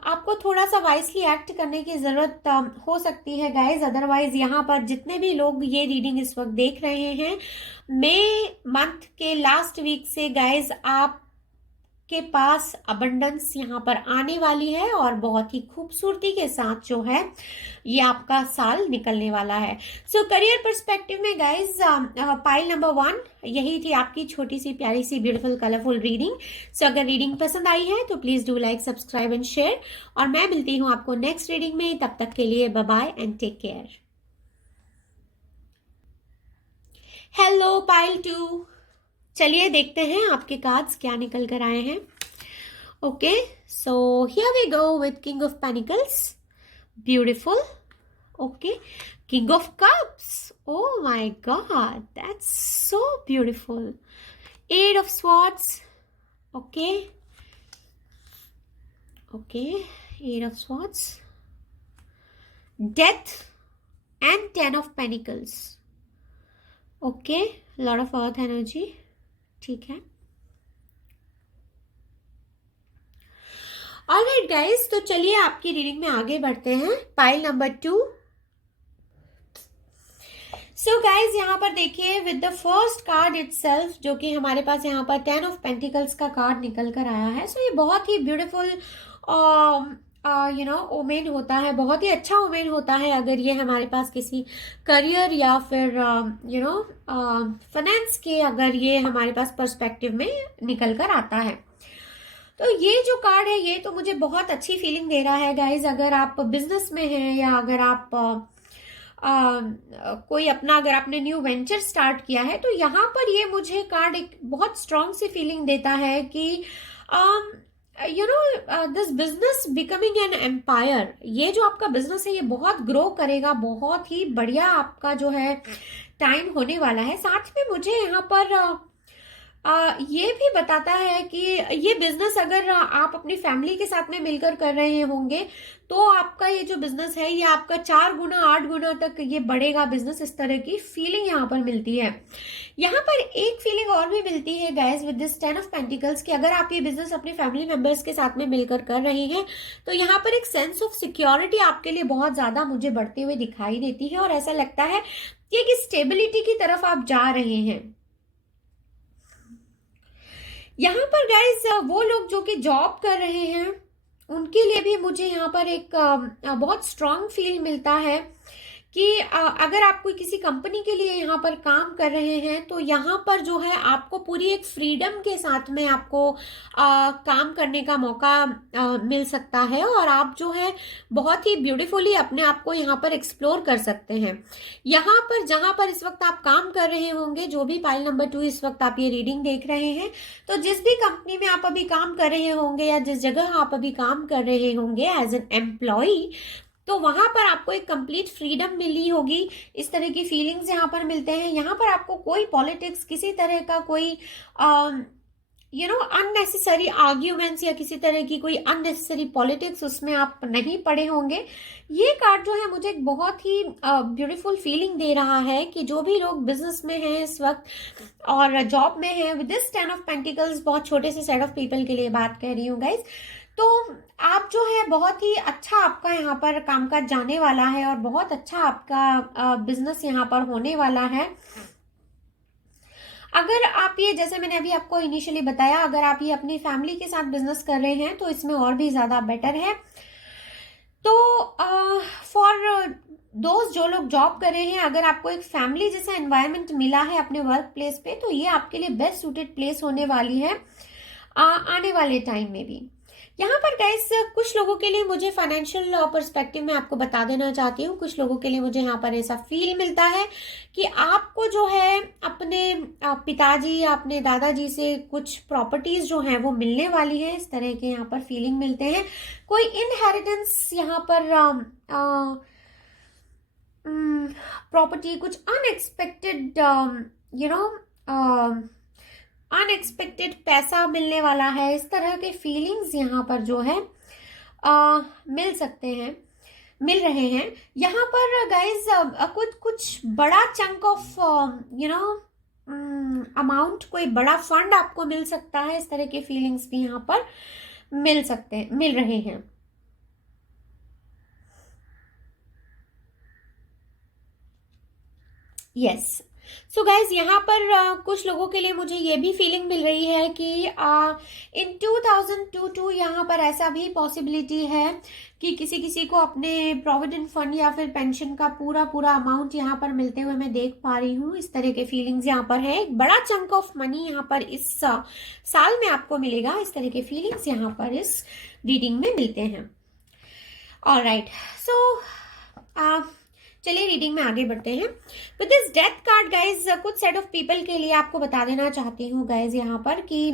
आपको थोड़ा सा वाइसली एक्ट करने की जरूरत हो सकती है गाइज। अदरवाइज यहाँ पर जितने भी लोग ये रीडिंग इस वक्त देख रहे हैं, मई मंथ के लास्ट वीक से गाइज आप के पास अबंडेंस यहाँ पर आने वाली है और बहुत ही खूबसूरती के साथ जो है ये आपका साल निकलने वाला है। सो करियर पर्सपेक्टिव में गाइज पाइल नंबर 1 यही थी आपकी छोटी सी प्यारी सी ब्यूटीफुल कलरफुल रीडिंग। सो अगर रीडिंग पसंद आई है तो please do like, subscribe and share, और मैं मिलती हूँ आपको नेक्स्ट रीडिंग में। तब तक के लिए bye bye and take care. Hello pile 2, चलिए देखते हैं आपके कार्ड्स क्या निकल कर आए हैं। Okay, so here we go with king of pentacles, beautiful. Okay, king of cups, oh my god, that's so beautiful. Eight of swords, okay, Eight of swords, death and 10 of pentacles. Okay, lot of earth energy, ठीक है। ऑलराइट गाइस, तो चलिए आपकी रीडिंग में आगे बढ़ते हैं। Pile number 2। सो गाइज यहाँ पर देखिए with the first card itself, जो कि हमारे पास यहाँ पर 10 ऑफ पेंटिकल्स का कार्ड निकल कर आया है। सो ये बहुत ही ब्यूटीफुल ओमेन होता है, बहुत ही अच्छा ओमेन होता है अगर ये हमारे पास किसी करियर या फिर फाइनेंस के अगर ये हमारे पास पर्सपेक्टिव में निकल कर आता है। तो ये जो कार्ड है ये तो मुझे बहुत अच्छी फीलिंग दे रहा है गाइज। अगर आप बिजनेस में हैं या अगर आप कोई अपना अगर आपने न्यू वेंचर स्टार्ट किया है, तो यहाँ पर ये मुझे कार्ड एक बहुत स्ट्रांग सी फीलिंग देता है कि this business becoming an empire, ये जो आपका बिजनेस है ये बहुत ग्रो करेगा, बहुत ही बढ़िया आपका जो है टाइम होने वाला है। साथ में मुझे यहाँ पर ये भी बताता है कि ये बिजनेस अगर आप अपनी फैमिली के साथ में मिलकर कर रहे होंगे तो आपका ये जो बिजनेस है ये आपका 4 गुना 8 गुना तक ये बढ़ेगा बिजनेस, इस तरह की फीलिंग यहाँ पर मिलती है। यहाँ पर एक फीलिंग और भी मिलती है guys with this 10 of pentacles कि अगर आप ये बिजनेस अपने फैमिली मेंबर्स के साथ में मिलकर कर रहे हैं तो यहाँ पर एक सेंस ऑफ सिक्योरिटी आपके लिए बहुत ज्यादा मुझे बढ़ते हुए दिखाई देती है और ऐसा लगता है कि एक स्टेबिलिटी की तरफ आप जा रहे हैं। यहाँ पर गाइज वो लोग जो कि जॉब कर रहे हैं उनके लिए भी मुझे यहाँ पर एक बहुत स्ट्रांग फील मिलता है कि अगर आप कोई किसी कंपनी के लिए यहाँ पर काम कर रहे हैं तो यहाँ पर जो है आपको पूरी एक फ्रीडम के साथ में आपको काम करने का मौका मिल सकता है और आप जो है बहुत ही ब्यूटीफुली अपने आप को यहाँ पर एक्सप्लोर कर सकते हैं। यहाँ पर जहाँ पर इस वक्त आप काम कर रहे होंगे, जो भी पाइल नंबर 2 इस वक्त आप ये रीडिंग देख रहे हैं, तो जिस भी कंपनी में आप अभी काम कर रहे होंगे या जिस जगह आप अभी काम कर रहे होंगे एज एन एम्प्लॉई, तो वहां पर आपको एक कंप्लीट फ्रीडम मिली होगी। इस तरह की फीलिंग्स यहाँ पर मिलते हैं। यहाँ पर आपको कोई पॉलिटिक्स, किसी तरह का कोई अननेसेसरी आर्ग्यूमेंट्स या किसी तरह की कोई अननेसेसरी पॉलिटिक्स उसमें आप नहीं पड़े होंगे। ये कार्ड जो है मुझे एक बहुत ही ब्यूटीफुल फीलिंग दे रहा है कि जो भी लोग बिजनेस में हैं इस वक्त और जॉब में हैं, विद दिस 10 ऑफ पेंटिकल्स, बहुत छोटे से सेट ऑफ पीपल के लिए बात कह रही हूँ गाइज, तो आप जो है बहुत ही अच्छा आपका यहाँ पर कामकाज जाने वाला है और बहुत अच्छा आपका बिजनेस यहाँ पर होने वाला है। अगर आप ये, जैसे मैंने अभी आपको इनिशियली बताया, अगर आप ये अपनी फैमिली के साथ बिजनेस कर रहे हैं तो इसमें और भी ज्यादा बेटर है। तो फॉर दोस्त जो लोग जॉब कर रहे हैं, अगर आपको एक फैमिली जैसा एनवायरनमेंट मिला है अपने वर्क प्लेस पे, तो ये आपके लिए बेस्ट सूटेड प्लेस होने वाली है आने वाले टाइम में भी। यहाँ पर गाइस कुछ लोगों के लिए मुझे फाइनेंशियल पर्सपेक्टिव में आपको बता देना चाहती हूँ, कुछ लोगों के लिए मुझे यहाँ पर ऐसा फील मिलता है कि आपको जो है अपने पिताजी या अपने दादाजी से कुछ प्रॉपर्टीज जो हैं वो मिलने वाली है, इस तरह के यहाँ पर फीलिंग मिलते हैं। कोई इनहेरिटेंस यहाँ पर प्रॉपर्टी, कुछ अनएक्सपेक्टेड अनएक्सपेक्टेड पैसा मिलने वाला है, इस तरह के फीलिंग्स यहाँ पर जो है मिल रहे हैं। यहाँ पर गाइज कुछ बड़ा चंक ऑफ अमाउंट, कोई बड़ा फंड आपको मिल सकता है, इस तरह के फीलिंग्स भी यहाँ पर मिल रहे हैं। यस, सो गाइज यहाँ पर कुछ लोगों के लिए मुझे ये भी फीलिंग मिल रही है कि इन 2022 यहाँ पर ऐसा भी पॉसिबिलिटी है कि किसी को अपने प्रोविडेंट फंड या फिर पेंशन का पूरा अमाउंट यहाँ पर मिलते हुए मैं देख पा रही हूँ। इस तरह के फीलिंग्स यहाँ पर है। एक बड़ा चंक ऑफ मनी यहाँ पर इस साल में आपको मिलेगा, इस तरह के फीलिंग्स यहाँ पर इस रीडिंग में मिलते हैं। ऑलराइट, सो चलिए रीडिंग में आगे बढ़ते हैं। With this death card guys, कुछ सेट ऑफ पीपल के लिए आपको बता देना चाहती हूँ गाइज यहाँ पर कि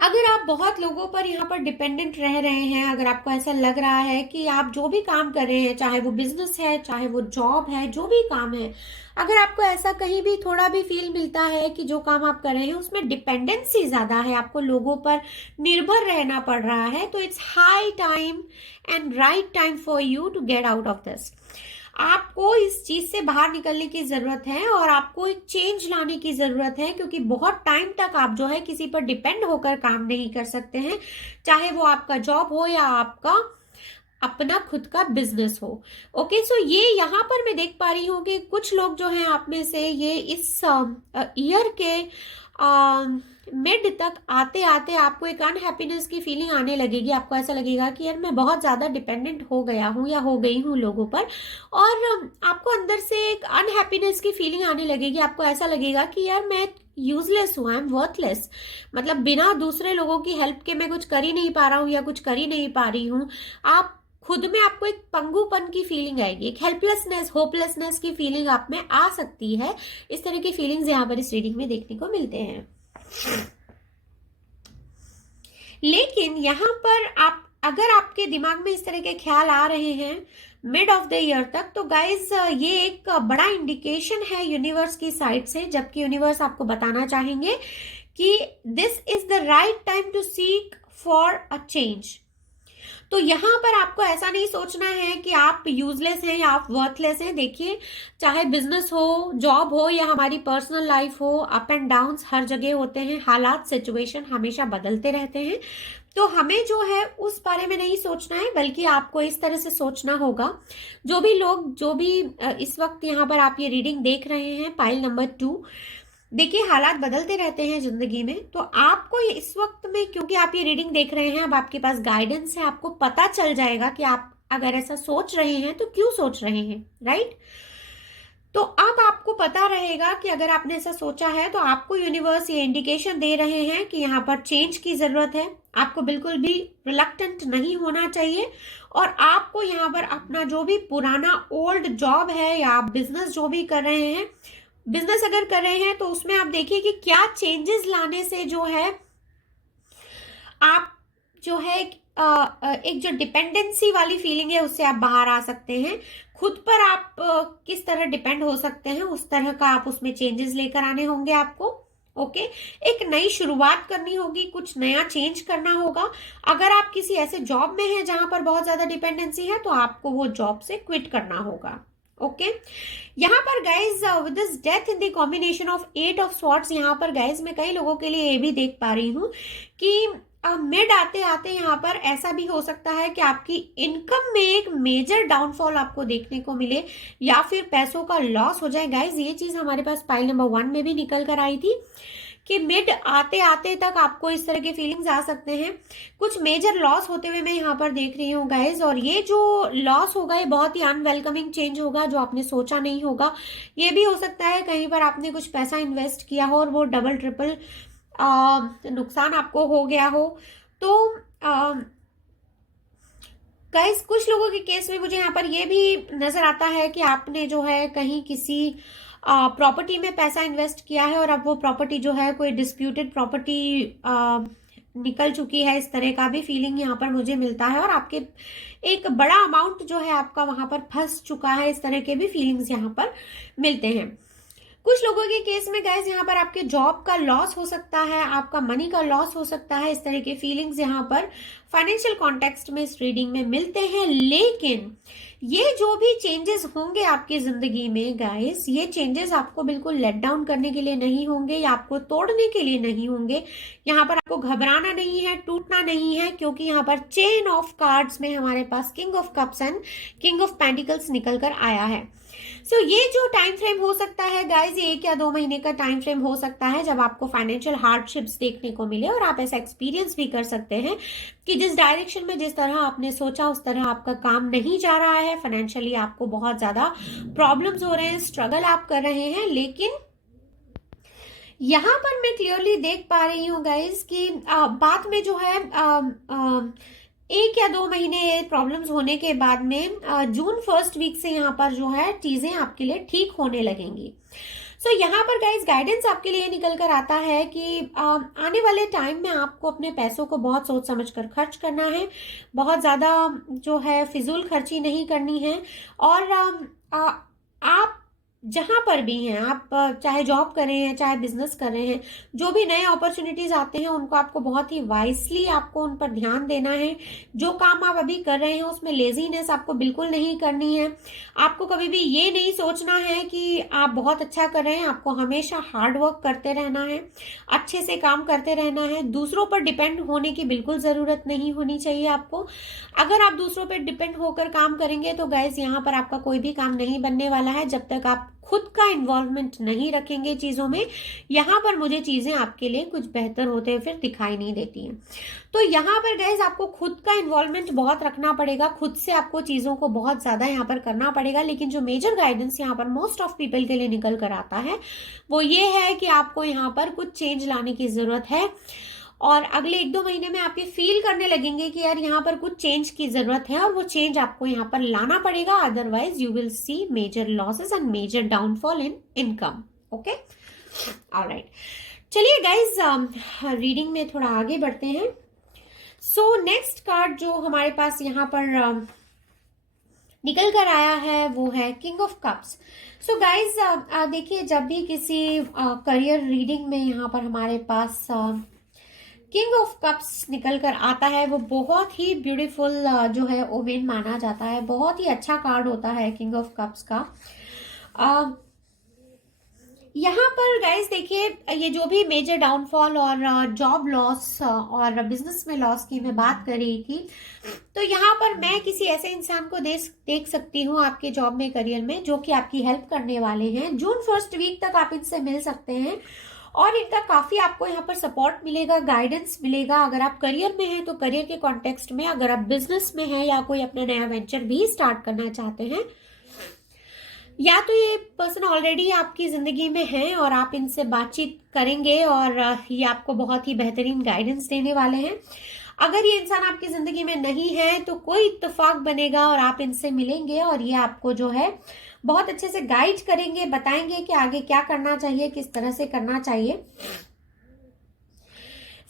अगर आप बहुत लोगों पर यहाँ पर डिपेंडेंट रह रहे हैं, अगर आपको ऐसा लग रहा है कि आप जो भी काम कर रहे हैं, चाहे वो बिजनेस है, चाहे वो जॉब है, जो भी काम है, अगर आपको ऐसा कहीं भी थोड़ा भी फील मिलता है कि जो काम आप कर रहे हैं उसमें डिपेंडेंसी ज्यादा है, आपको लोगों पर निर्भर रहना पड़ रहा है, तो it's high time and right time for you to get out of this. आपको इस चीज से बाहर निकलने की जरूरत है और आपको एक चेंज लाने की जरूरत है, क्योंकि बहुत टाइम तक आप जो है किसी पर डिपेंड होकर काम नहीं कर सकते हैं, चाहे वो आपका जॉब हो या आपका अपना खुद का बिजनेस हो। ओके, सो ये यहाँ पर मैं देख पा रही हूँ कि कुछ लोग जो हैं आप में से ये इस ईयर के मिड तक आते आते आपको एक अनहैप्पीनेस की फीलिंग आने लगेगी। आपको ऐसा लगेगा कि यार मैं बहुत ज्यादा डिपेंडेंट हो गया हूँ या हो गई हूँ लोगों पर, और आपको अंदर से एक अनहैप्पीनेस की फीलिंग आने लगेगी। आपको ऐसा लगेगा कि यार मैं यूजलेस हूँ, आई एम वर्थलेस, मतलब बिना दूसरे लोगों की हेल्प के मैं कुछ कर ही नहीं पा रहा हूँ या कुछ कर ही नहीं पा रही हूँ। आप खुद में आपको एक पंगुपन की फीलिंग आएगी, एक हेल्पलेसनेस, होपलेसनेस की फीलिंग आप में आ सकती है। इस तरह की फीलिंग्स यहाँ पर इस रीडिंग में देखने को मिलते हैं। लेकिन यहाँ पर आप, अगर आपके दिमाग में इस तरह के ख्याल आ रहे हैं मिड ऑफ द ईयर तक, तो गाइज ये एक बड़ा इंडिकेशन है यूनिवर्स की साइड से, जबकि यूनिवर्स आपको बताना चाहेंगे कि this is the right time to seek for a change. तो यहाँ पर आपको ऐसा नहीं सोचना है कि आप यूजलेस हैं या आप वर्थलेस हैं। देखिए, चाहे बिजनेस हो, जॉब हो या हमारी पर्सनल लाइफ हो, अप एंड डाउन्स हर जगह होते हैं, हालात, सिचुएशन हमेशा बदलते रहते हैं। तो हमें जो है उस बारे में नहीं सोचना है, बल्कि आपको इस तरह से सोचना होगा। जो भी लोग, जो भी इस वक्त यहाँ पर आप ये रीडिंग देख रहे हैं, पाइल नंबर 2, देखिए हालात बदलते रहते हैं जिंदगी में। तो आपको इस वक्त में, क्योंकि आप ये रीडिंग देख रहे हैं, अब आपके पास गाइडेंस है, आपको पता चल जाएगा कि आप अगर ऐसा सोच रहे हैं तो क्यों सोच रहे हैं, राइट। तो अब आपको पता रहेगा कि अगर आपने ऐसा सोचा है तो आपको यूनिवर्स ये इंडिकेशन दे रहे हैं कि यहाँ पर चेंज की जरूरत है। आपको बिल्कुल भी रिलक्टेंट नहीं होना चाहिए, और आपको यहाँ पर अपना जो भी पुराना ओल्ड जॉब है या आप बिजनेस जो भी कर रहे हैं, बिजनेस अगर कर रहे हैं तो उसमें आप देखिए कि क्या चेंजेस लाने से जो है आप जो है एक जो डिपेंडेंसी वाली फीलिंग है उससे आप बाहर आ सकते हैं। खुद पर आप किस तरह डिपेंड हो सकते हैं, उस तरह का आप उसमें चेंजेस लेकर आने होंगे आपको। ओके, एक नई शुरुआत करनी होगी, कुछ नया चेंज करना होगा। अगर आप किसी ऐसे जॉब में हैं जहां पर बहुत ज्यादा डिपेंडेंसी है, तो आपको वो जॉब से क्विट करना होगा। ओके, यहाँ पर guys with this death in the combination of 8 of swords, यहाँ पर गाइज मैं कई लोगों के लिए ये भी देख पा रही हूँ कि मिड आते आते यहाँ पर ऐसा भी हो सकता है कि आपकी इनकम में एक मेजर डाउनफॉल आपको देखने को मिले, या फिर पैसों का लॉस हो जाए। गाइज ये चीज हमारे पास पाइल नंबर 1 में भी निकल कर आई थी कि मिड आते आते तक आपको इस तरह के फीलिंग्स आ सकते हैं। कुछ मेजर लॉस होते हुए मैं यहाँ पर देख रही हूँ गाइज, और ये जो लॉस होगा ये बहुत ही अनवेलकमिंग चेंज होगा, जो आपने सोचा नहीं होगा। ये भी हो सकता है कहीं पर आपने कुछ पैसा इन्वेस्ट किया हो और वो डबल ट्रिपल नुकसान आपको हो गया हो। तो गाइस कुछ लोगों के केस में मुझे यहाँ पर ये भी नजर आता है कि आपने जो है कहीं किसी प्रॉपर्टी में पैसा इन्वेस्ट किया है, और अब वो प्रॉपर्टी जो है कोई डिस्प्यूटेड प्रॉपर्टी निकल चुकी है। इस तरह का भी फीलिंग यहाँ पर मुझे मिलता है, और आपके एक बड़ा अमाउंट जो है आपका वहां पर फंस चुका है। इस तरह के भी फीलिंग्स यहाँ पर मिलते हैं। कुछ लोगों के केस में गाइस यहाँ पर आपके जॉब का लॉस हो सकता है, आपका मनी का लॉस हो सकता है। इस तरह के फीलिंग्स यहाँ पर फाइनेंशियल कॉन्टेक्स्ट में इस रीडिंग में मिलते हैं। लेकिन ये जो भी चेंजेस होंगे आपकी जिंदगी में गाइस, ये चेंजेस आपको बिल्कुल लेट डाउन करने के लिए नहीं होंगे या आपको तोड़ने के लिए नहीं होंगे। यहाँ पर आपको घबराना नहीं है, टूटना नहीं है, क्योंकि यहाँ पर चेन ऑफ कार्ड्स में हमारे पास king of cups and king of pentacles निकल कर आया है। सो ये जो टाइम फ्रेम हो सकता है गाइज, ये 1 या 2 महीने का टाइम फ्रेम हो सकता है जब आपको फाइनेंशियल हार्डशिप्स देखने को मिले, और आप ऐसा एक्सपीरियंस भी कर सकते हैं कि जिस डायरेक्शन में, जिस तरह आपने सोचा उस तरह आपका काम नहीं जा रहा है। फाइनेंशियली आपको बहुत ज्यादा प्रॉब्लम्स हो रहे हैं, स्ट्रगल आप कर रहे हैं। लेकिन यहाँ पर मैं क्लियरली देख पा रही हूँ गाइज कि बात में जो है 1 या 2 महीने प्रॉब्लम्स होने के बाद में जून फर्स्ट वीक से यहाँ पर जो है चीजें आपके लिए ठीक होने लगेंगी। सो यहाँ पर गाइज गाइडेंस आपके लिए निकल कर आता है कि आने वाले टाइम में आपको अपने पैसों को बहुत सोच समझ कर खर्च करना है, बहुत ज्यादा जो है फिजूल खर्ची नहीं करनी है, और आप जहां पर भी हैं आप, चाहे जॉब कर रहे हैं चाहे बिजनेस कर रहे हैं, जो भी नए अपॉर्चुनिटीज आते हैं उनको आपको बहुत ही वाइसली आपको उन पर ध्यान देना है। जो काम आप अभी कर रहे हैं उसमें लेजीनेस आपको बिल्कुल नहीं करनी है। आपको कभी भी ये नहीं सोचना है कि आप बहुत अच्छा कर रहे हैं, आपको हमेशा हार्ड वर्क करते रहना है, अच्छे से काम करते रहना है। दूसरों पर डिपेंड होने की बिल्कुल जरूरत नहीं होनी चाहिए आपको। अगर आप दूसरों पर डिपेंड होकर काम करेंगे तो गाइज यहाँ पर आपका कोई भी काम नहीं बनने वाला है जब तक आप खुद का इन्वॉल्वमेंट नहीं रखेंगे चीजों में। यहाँ पर मुझे चीजें आपके लिए कुछ बेहतर होते हैं फिर दिखाई नहीं देती हैं। तो यहाँ पर गाइज आपको खुद का इन्वॉल्वमेंट बहुत रखना पड़ेगा, खुद से आपको चीजों को बहुत ज्यादा यहाँ पर करना पड़ेगा। लेकिन जो मेजर गाइडेंस यहाँ पर मोस्ट ऑफ पीपल के लिए निकल कर आता है वो ये है कि आपको यहाँ पर कुछ चेंज लाने की जरूरत है। और अगले 1-2 महीने में आप ये फील करने लगेंगे कि यार यहाँ पर कुछ चेंज की जरूरत है, और वो चेंज आपको यहाँ पर लाना पड़ेगा, otherwise you will see major losses and major downfall in income. Okay, alright, चलिए गाइज रीडिंग में थोड़ा आगे बढ़ते हैं। सो नेक्स्ट कार्ड जो हमारे पास यहाँ पर निकल कर आया है वो है king of cups. So guys देखिए, जब भी किसी करियर रीडिंग में यहाँ पर हमारे पास किंग ऑफ कप्स निकल कर आता है वो बहुत ही ब्यूटीफुल जो है ओमेन माना जाता है। बहुत ही अच्छा कार्ड होता है किंग ऑफ कप्स का। यहाँ पर गाइस देखिए, ये जो भी मेजर डाउनफॉल और जॉब लॉस और बिजनेस में लॉस की मैं बात कर रही थी, तो यहाँ पर मैं किसी ऐसे इंसान को देख सकती हूँ आपके जॉब में, करियर में, जो कि आपकी हेल्प करने वाले हैं। जून फर्स्ट वीक तक आप इनसे मिल सकते हैं और इनका काफी आपको यहाँ पर सपोर्ट मिलेगा, गाइडेंस मिलेगा। अगर आप करियर में हैं तो करियर के कॉन्टेक्स्ट में, अगर आप बिजनेस में हैं या कोई अपना नया वेंचर भी स्टार्ट करना चाहते हैं, या तो ये पर्सन ऑलरेडी आपकी जिंदगी में है और आप इनसे बातचीत करेंगे और ये आपको बहुत ही बेहतरीन गाइडेंस देने वाले हैं। अगर ये इंसान आपकी जिंदगी में नहीं है तो कोई इत्तेफाक बनेगा और आप इनसे मिलेंगे और ये आपको जो है बहुत अच्छे से गाइड करेंगे, बताएंगे कि आगे क्या करना चाहिए, किस तरह से करना चाहिए।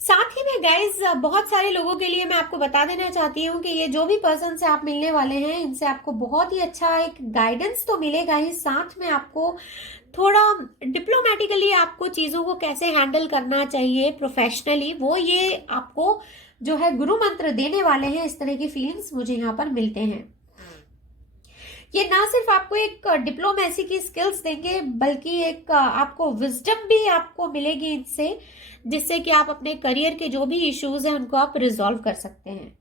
साथ ही में गाइज बहुत सारे लोगों के लिए मैं आपको बता देना चाहती हूँ कि ये जो भी पर्सन से आप मिलने वाले हैं, इनसे आपको बहुत ही अच्छा एक गाइडेंस तो मिलेगा ही, साथ में आपको थोड़ा डिप्लोमेटिकली आपको चीजों को कैसे हैंडल करना चाहिए प्रोफेशनली, वो ये आपको जो है गुरु मंत्र देने वाले हैं। इस तरह की फीलिंग्स मुझे यहाँ पर मिलते हैं। ये ना सिर्फ आपको एक डिप्लोमेसी की स्किल्स देंगे, बल्कि एक आपको विजडम भी आपको मिलेगी इनसे, जिससे कि आप अपने करियर के जो भी इश्यूज हैं उनको आप रिजॉल्व कर सकते हैं।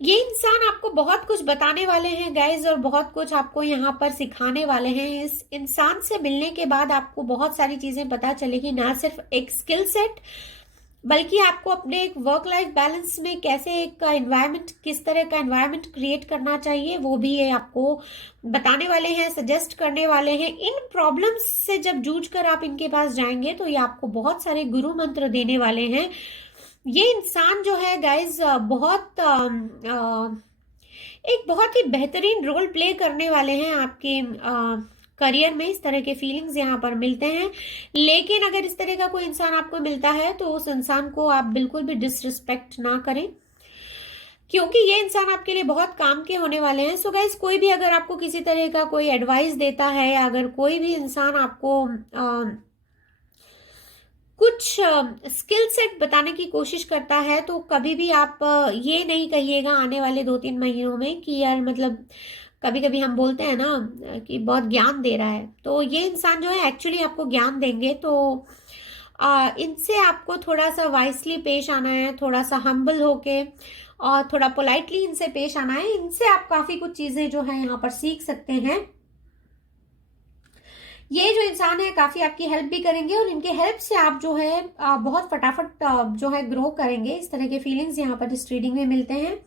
ये इंसान आपको बहुत कुछ बताने वाले हैं गाइज, और बहुत कुछ आपको यहाँ पर सिखाने वाले हैं। इस इंसान से मिलने के बाद आपको बहुत सारी चीजें पता चलेगी, ना सिर्फ एक स्किल सेट, बल्कि आपको अपने एक वर्क लाइफ बैलेंस में कैसे एक एनवायरनमेंट, किस तरह का एनवायरनमेंट क्रिएट करना चाहिए, वो भी ये आपको बताने वाले हैं, सजेस्ट करने वाले हैं। इन प्रॉब्लम्स से जब जूझ कर आप इनके पास जाएंगे तो ये आपको बहुत सारे गुरु मंत्र देने वाले हैं। ये इंसान जो है गाइज एक बहुत ही बेहतरीन रोल प्ले करने वाले हैं आपके करियर में। इस तरह के फीलिंग्स यहाँ पर मिलते हैं। लेकिन अगर इस तरह का कोई इंसान आपको मिलता है तो उस इंसान को आप बिल्कुल भी डिसरिस्पेक्ट ना करें, क्योंकि ये इंसान आपके लिए बहुत काम के होने वाले हैं। सो गाइस, कोई भी अगर आपको किसी तरह का कोई एडवाइस देता है, या अगर कोई भी इंसान आपको कुछ स्किल सेट बताने की कोशिश करता है, तो कभी भी आप ये नहीं कहिएगा आने वाले 2-3 महीनों में कि यार, मतलब कभी कभी हम बोलते हैं ना कि बहुत ज्ञान दे रहा है, तो ये इंसान जो है एक्चुअली आपको ज्ञान देंगे। तो इनसे आपको थोड़ा सा वाइसली पेश आना है, थोड़ा सा हम्बल होके और थोड़ा पोलाइटली इनसे पेश आना है। इनसे आप काफी कुछ चीजें जो है यहाँ पर सीख सकते हैं। ये जो इंसान है काफी आपकी हेल्प भी करेंगे और इनके हेल्प से आप जो है बहुत फटाफट जो है ग्रो करेंगे। इस तरह के फीलिंग्स यहाँ पर इस रीडिंग में मिलते हैं।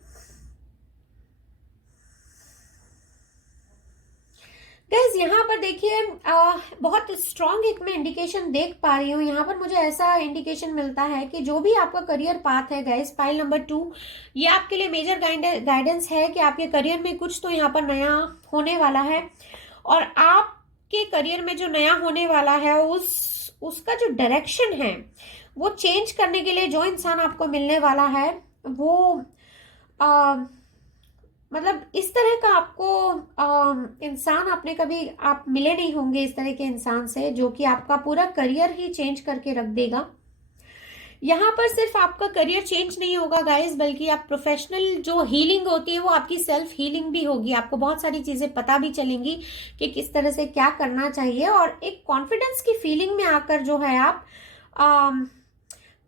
गाइस, यहाँ पर देखिए बहुत स्ट्रॉन्ग एक मैं इंडिकेशन देख पा रही हूँ। यहाँ पर मुझे ऐसा इंडिकेशन मिलता है कि जो भी आपका करियर पाथ है गाइस, पाइल नंबर 2, ये आपके लिए मेजर गाइडेंस है कि आपके करियर में कुछ तो यहाँ पर नया होने वाला है। और आपके करियर में जो नया होने वाला है उसका जो डायरेक्शन है वो चेंज करने के लिए जो इंसान आपको मिलने वाला है वो मतलब इस तरह का आपको इंसान आपने कभी आप मिले नहीं होंगे इस तरह के इंसान से, जो कि आपका पूरा करियर ही चेंज करके रख देगा। यहाँ पर सिर्फ आपका करियर चेंज नहीं होगा गाइस, बल्कि आप प्रोफेशनल जो हीलिंग होती है वो आपकी सेल्फ हीलिंग भी होगी। आपको बहुत सारी चीजें पता भी चलेंगी कि किस तरह से क्या करना चाहिए, और एक कॉन्फिडेंस की फीलिंग में आकर जो है आप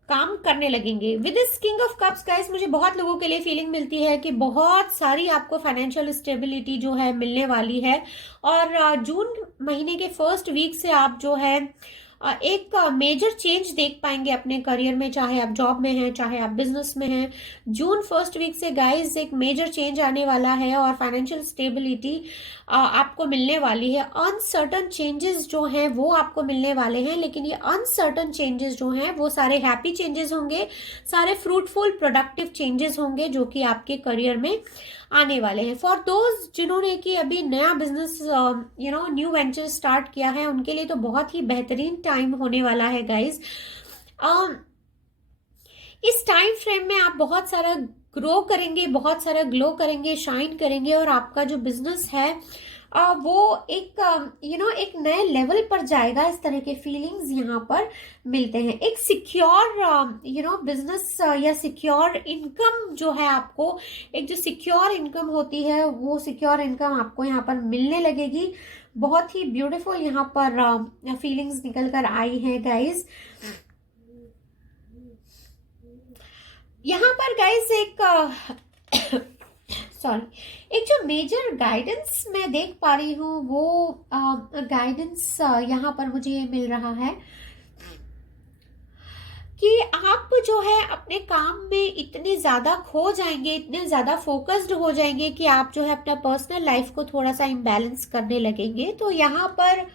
काम करने लगेंगे। With this king of cups guys, मुझे बहुत लोगों के लिए फीलिंग मिलती है कि बहुत सारी आपको फाइनेंशियल स्टेबिलिटी जो है मिलने वाली है, और जून महीने के फर्स्ट वीक से आप जो है एक मेजर चेंज देख पाएंगे अपने करियर में, चाहे आप जॉब में हैं चाहे आप बिजनेस में हैं। जून फर्स्ट वीक से गाइस एक मेजर चेंज आने वाला है, और फाइनेंशियल स्टेबिलिटी आपको मिलने वाली है। अनसर्टन चेंजेस जो हैं वो आपको मिलने वाले हैं, लेकिन ये अनसर्टन चेंजेस जो हैं वो सारे हैप्पी चेंजेस होंगे, सारे फ्रूटफुल प्रोडक्टिव चेंजेस होंगे जो कि आपके करियर में आने वाले हैं। फॉर दोज जिन्होंने कि अभी नया बिजनेस न्यू वेंचर स्टार्ट किया है, उनके लिए तो बहुत ही बेहतरीन टाइम होने वाला है गाइज। इस टाइम फ्रेम में आप बहुत सारा ग्रो करेंगे, बहुत सारा ग्लो करेंगे, शाइन करेंगे, और आपका जो बिजनेस है वो एक एक नए लेवल पर जाएगा। इस तरह के फीलिंग्स यहाँ पर मिलते हैं। एक सिक्योर बिजनेस या सिक्योर इनकम जो है, आपको एक जो सिक्योर इनकम होती है वो सिक्योर इनकम आपको यहाँ पर मिलने लगेगी। बहुत ही ब्यूटीफुल यहाँ पर फीलिंग्स निकल कर आई है गाइज। यहाँ पर गाइज एक जो मेजर गाइडेंस मैं देख पा रही हूँ, वो गाइडेंस यहाँ पर मुझे ये मिल रहा है कि आप जो है अपने काम में इतने ज्यादा खो जाएंगे, इतने ज्यादा फोकस्ड हो जाएंगे कि आप जो है अपना पर्सनल लाइफ को थोड़ा सा इम्बैलेंस करने लगेंगे। तो यहाँ पर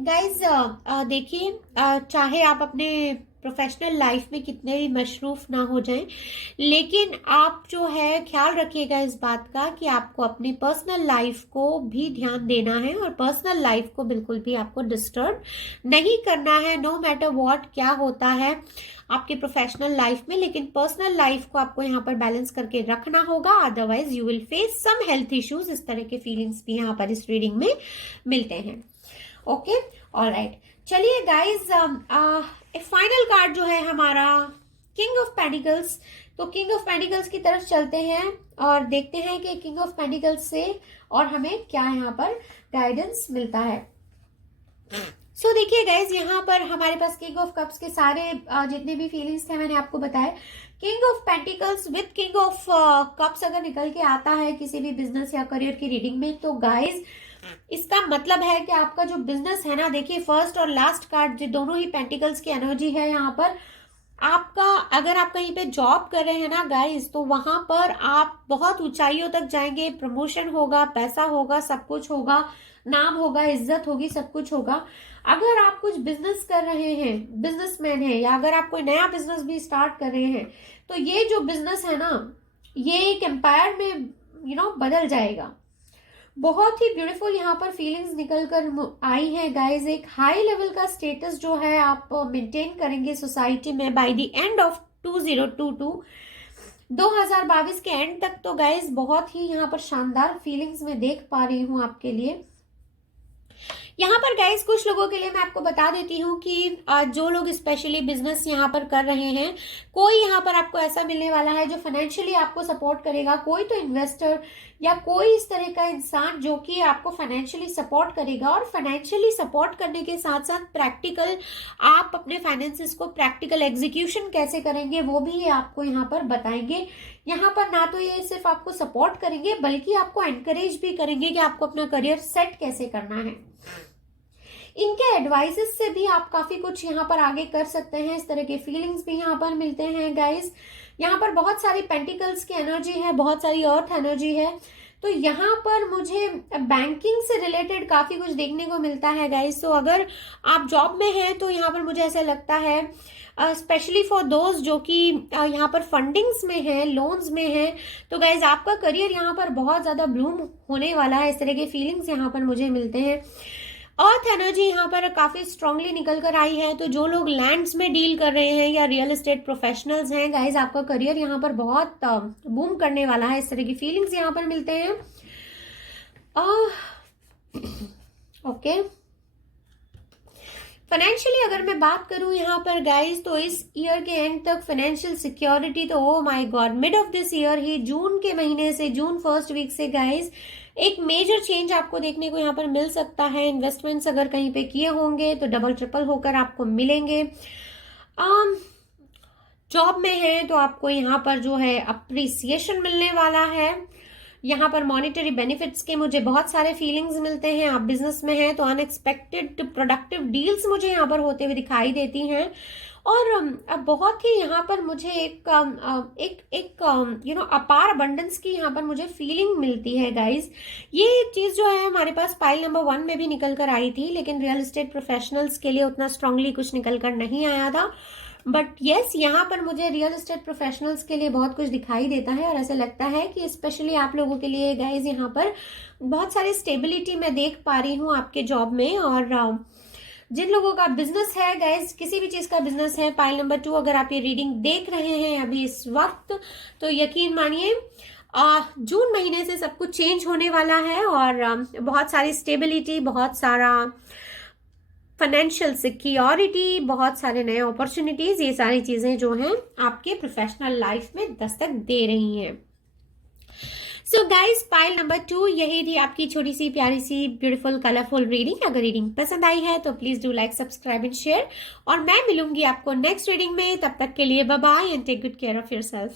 गाइज देखिए, चाहे आप अपने प्रोफेशनल लाइफ में कितने भी मशरूफ ना हो जाएं, लेकिन आप जो है ख्याल रखिएगा इस बात का कि आपको अपनी पर्सनल लाइफ को भी ध्यान देना है, और पर्सनल लाइफ को बिल्कुल भी आपको डिस्टर्ब नहीं करना है। नो मैटर व्हाट क्या होता है आपके प्रोफेशनल लाइफ में, लेकिन पर्सनल लाइफ को आपको यहाँ पर बैलेंस करके रखना होगा, otherwise you will face some health issues. इस तरह के फीलिंग्स भी यहाँ पर इस रीडिंग में मिलते हैं। ओके, ऑलराइट, चलिए गाइज, फाइनल कार्ड जो है हमारा किंग ऑफ पेंटिकल्स। तो किंग ऑफ पेंटिकल्स की तरफ चलते हैं और देखते हैं कि किंग ऑफ पेंटिकल्स से और हमें क्या यहाँ पर गाइडेंस मिलता है। सो देखिए गाइज, यहाँ पर हमारे पास किंग ऑफ कप्स के सारे जितने भी फीलिंग्स थे मैंने आपको बताए। King of pentacles with king of cups अगर निकल के आता है किसी भी बिजनेस या करियर की रीडिंग में, तो गाइज इसका मतलब है कि आपका जो बिजनेस है ना, देखिए फर्स्ट और लास्ट कार्ड जो दोनों ही पेंटिकल्स की एनर्जी है यहाँ पर। आपका अगर आप कहीं पे जॉब कर रहे हैं ना गाइस, तो वहां पर आप बहुत ऊंचाइयों तक जाएंगे, प्रमोशन होगा, पैसा होगा, सब कुछ होगा, नाम होगा, इज्जत होगी, सब कुछ होगा। अगर आप कुछ बिजनेस कर रहे हैं, बिजनेसमैन है, या अगर आप कोई नया बिजनेस भी स्टार्ट कर रहे हैं, तो ये जो बिजनेस है ना, ये एक एम्पायर में बदल जाएगा। बहुत ही ब्यूटीफुल यहाँ पर फीलिंग्स निकल कर आई है गाइज। एक हाई लेवल का स्टेटस जो है आप मेंटेन करेंगे सोसाइटी में बाय द एंड ऑफ 2022 के एंड तक। तो गाइज बहुत ही यहाँ पर शानदार फीलिंग्स में देख पा रही हूँ आपके लिए। यहाँ पर गाइस कुछ लोगों के लिए मैं आपको बता देती हूँ कि जो लोग स्पेशली बिजनेस यहाँ पर कर रहे हैं, कोई यहाँ पर आपको ऐसा मिलने वाला है जो फाइनेंशियली आपको सपोर्ट करेगा। कोई तो इन्वेस्टर या कोई इस तरह का इंसान जो कि आपको फाइनेंशियली सपोर्ट करेगा, और फाइनेंशियली सपोर्ट करने के साथ साथ प्रैक्टिकल आप अपने फाइनेंसेस को प्रैक्टिकल एग्जीक्यूशन कैसे करेंगे वो भी आपको यहाँ पर बताएंगे। यहाँ पर ना तो ये सिर्फ आपको सपोर्ट करेंगे बल्कि आपको एनकरेज भी करेंगे कि आपको अपना करियर सेट कैसे करना है। इनके एडवाइसेस से भी आप काफी कुछ यहाँ पर आगे कर सकते हैं। इस तरह के फीलिंग्स भी यहाँ पर मिलते हैं गाइस। यहाँ पर बहुत सारी पेंटिकल्स की एनर्जी है, बहुत सारी अर्थ एनर्जी है। तो यहाँ पर मुझे बैंकिंग से रिलेटेड काफी कुछ देखने को मिलता है गाइस। तो अगर आप जॉब में हैं तो यहाँ पर मुझे ऐसा लगता है स्पेशली फॉर दोज जो कि यहाँ पर फंडिंग्स में है, लोन्स में है, तो गाइज आपका करियर यहाँ पर बहुत ज्यादा ब्लूम होने वाला है। इस तरह के फीलिंग्स यहाँ पर मुझे मिलते हैं। अर्थ एनर्जी यहाँ पर काफी स्ट्रांगली निकल कर आई है, तो जो लोग लैंड्स में डील कर रहे हैं या रियल एस्टेट प्रोफेशनल्स हैं गाइज, आपका करियर यहाँ पर बहुत बूम करने वाला है, इस तरह की फीलिंग्स यहाँ पर मिलते हैं। ओके, फाइनेंशियली अगर मैं बात करूं यहाँ पर गाइज, तो इस ईयर के एंड तक फाइनेंशियल सिक्योरिटी, तो oh my god, mid of this year ही, जून के महीने से, जून फर्स्ट वीक से गाइज एक मेजर चेंज आपको देखने को यहाँ पर मिल सकता है। इन्वेस्टमेंट्स अगर कहीं पे किए होंगे तो डबल ट्रिपल होकर आपको मिलेंगे। जॉब में है तो आपको यहाँ पर जो है अप्रिसिएशन मिलने वाला है। यहाँ पर मॉनेटरी बेनिफिट्स के मुझे बहुत सारे फीलिंग्स मिलते हैं। आप बिजनेस में हैं तो अनएक्सपेक्टेड प्रोडक्टिव डील्स मुझे यहाँ पर होते हुए दिखाई देती हैं। और अब बहुत ही यहाँ पर मुझे एक अपार अबंडेंस की यहाँ पर मुझे फीलिंग मिलती है गाइज। ये चीज जो है हमारे पास पाइल नंबर 1 में भी निकल कर आई थी, लेकिन रियल एस्टेट प्रोफेशनल्स के लिए उतना स्ट्रांगली कुछ निकल कर नहीं आया था। बट यस, यहाँ पर मुझे रियल एस्टेट प्रोफेशनल्स के लिए बहुत कुछ दिखाई देता है और ऐसा लगता है कि स्पेशली आप लोगों के लिए गाइज यहाँ पर बहुत सारी स्टेबिलिटी मैं देख पा रही हूँ आपके जॉब में। और जिन लोगों का बिजनेस है गाइज, किसी भी चीज का बिजनेस है, पाइल नंबर 2 अगर आप ये रीडिंग देख रहे हैं अभी इस वक्त, तो यकीन मानिए जून महीने से सब कुछ चेंज होने वाला है और बहुत सारी स्टेबिलिटी, बहुत सारा फाइनेंशियल सिक्योरिटी, बहुत सारे नए अपॉर्चुनिटीज, ये सारी चीजें जो हैं आपके प्रोफेशनल लाइफ में दस्तक दे रही हैं। सो गाइज, पाइल नंबर 2 यही थी आपकी छोटी सी प्यारी सी ब्यूटीफुल कलरफुल रीडिंग। अगर रीडिंग पसंद आई है तो please do like, subscribe and share, और मैं मिलूंगी आपको नेक्स्ट रीडिंग में। तब तक के लिए bye bye and take good care of yourself.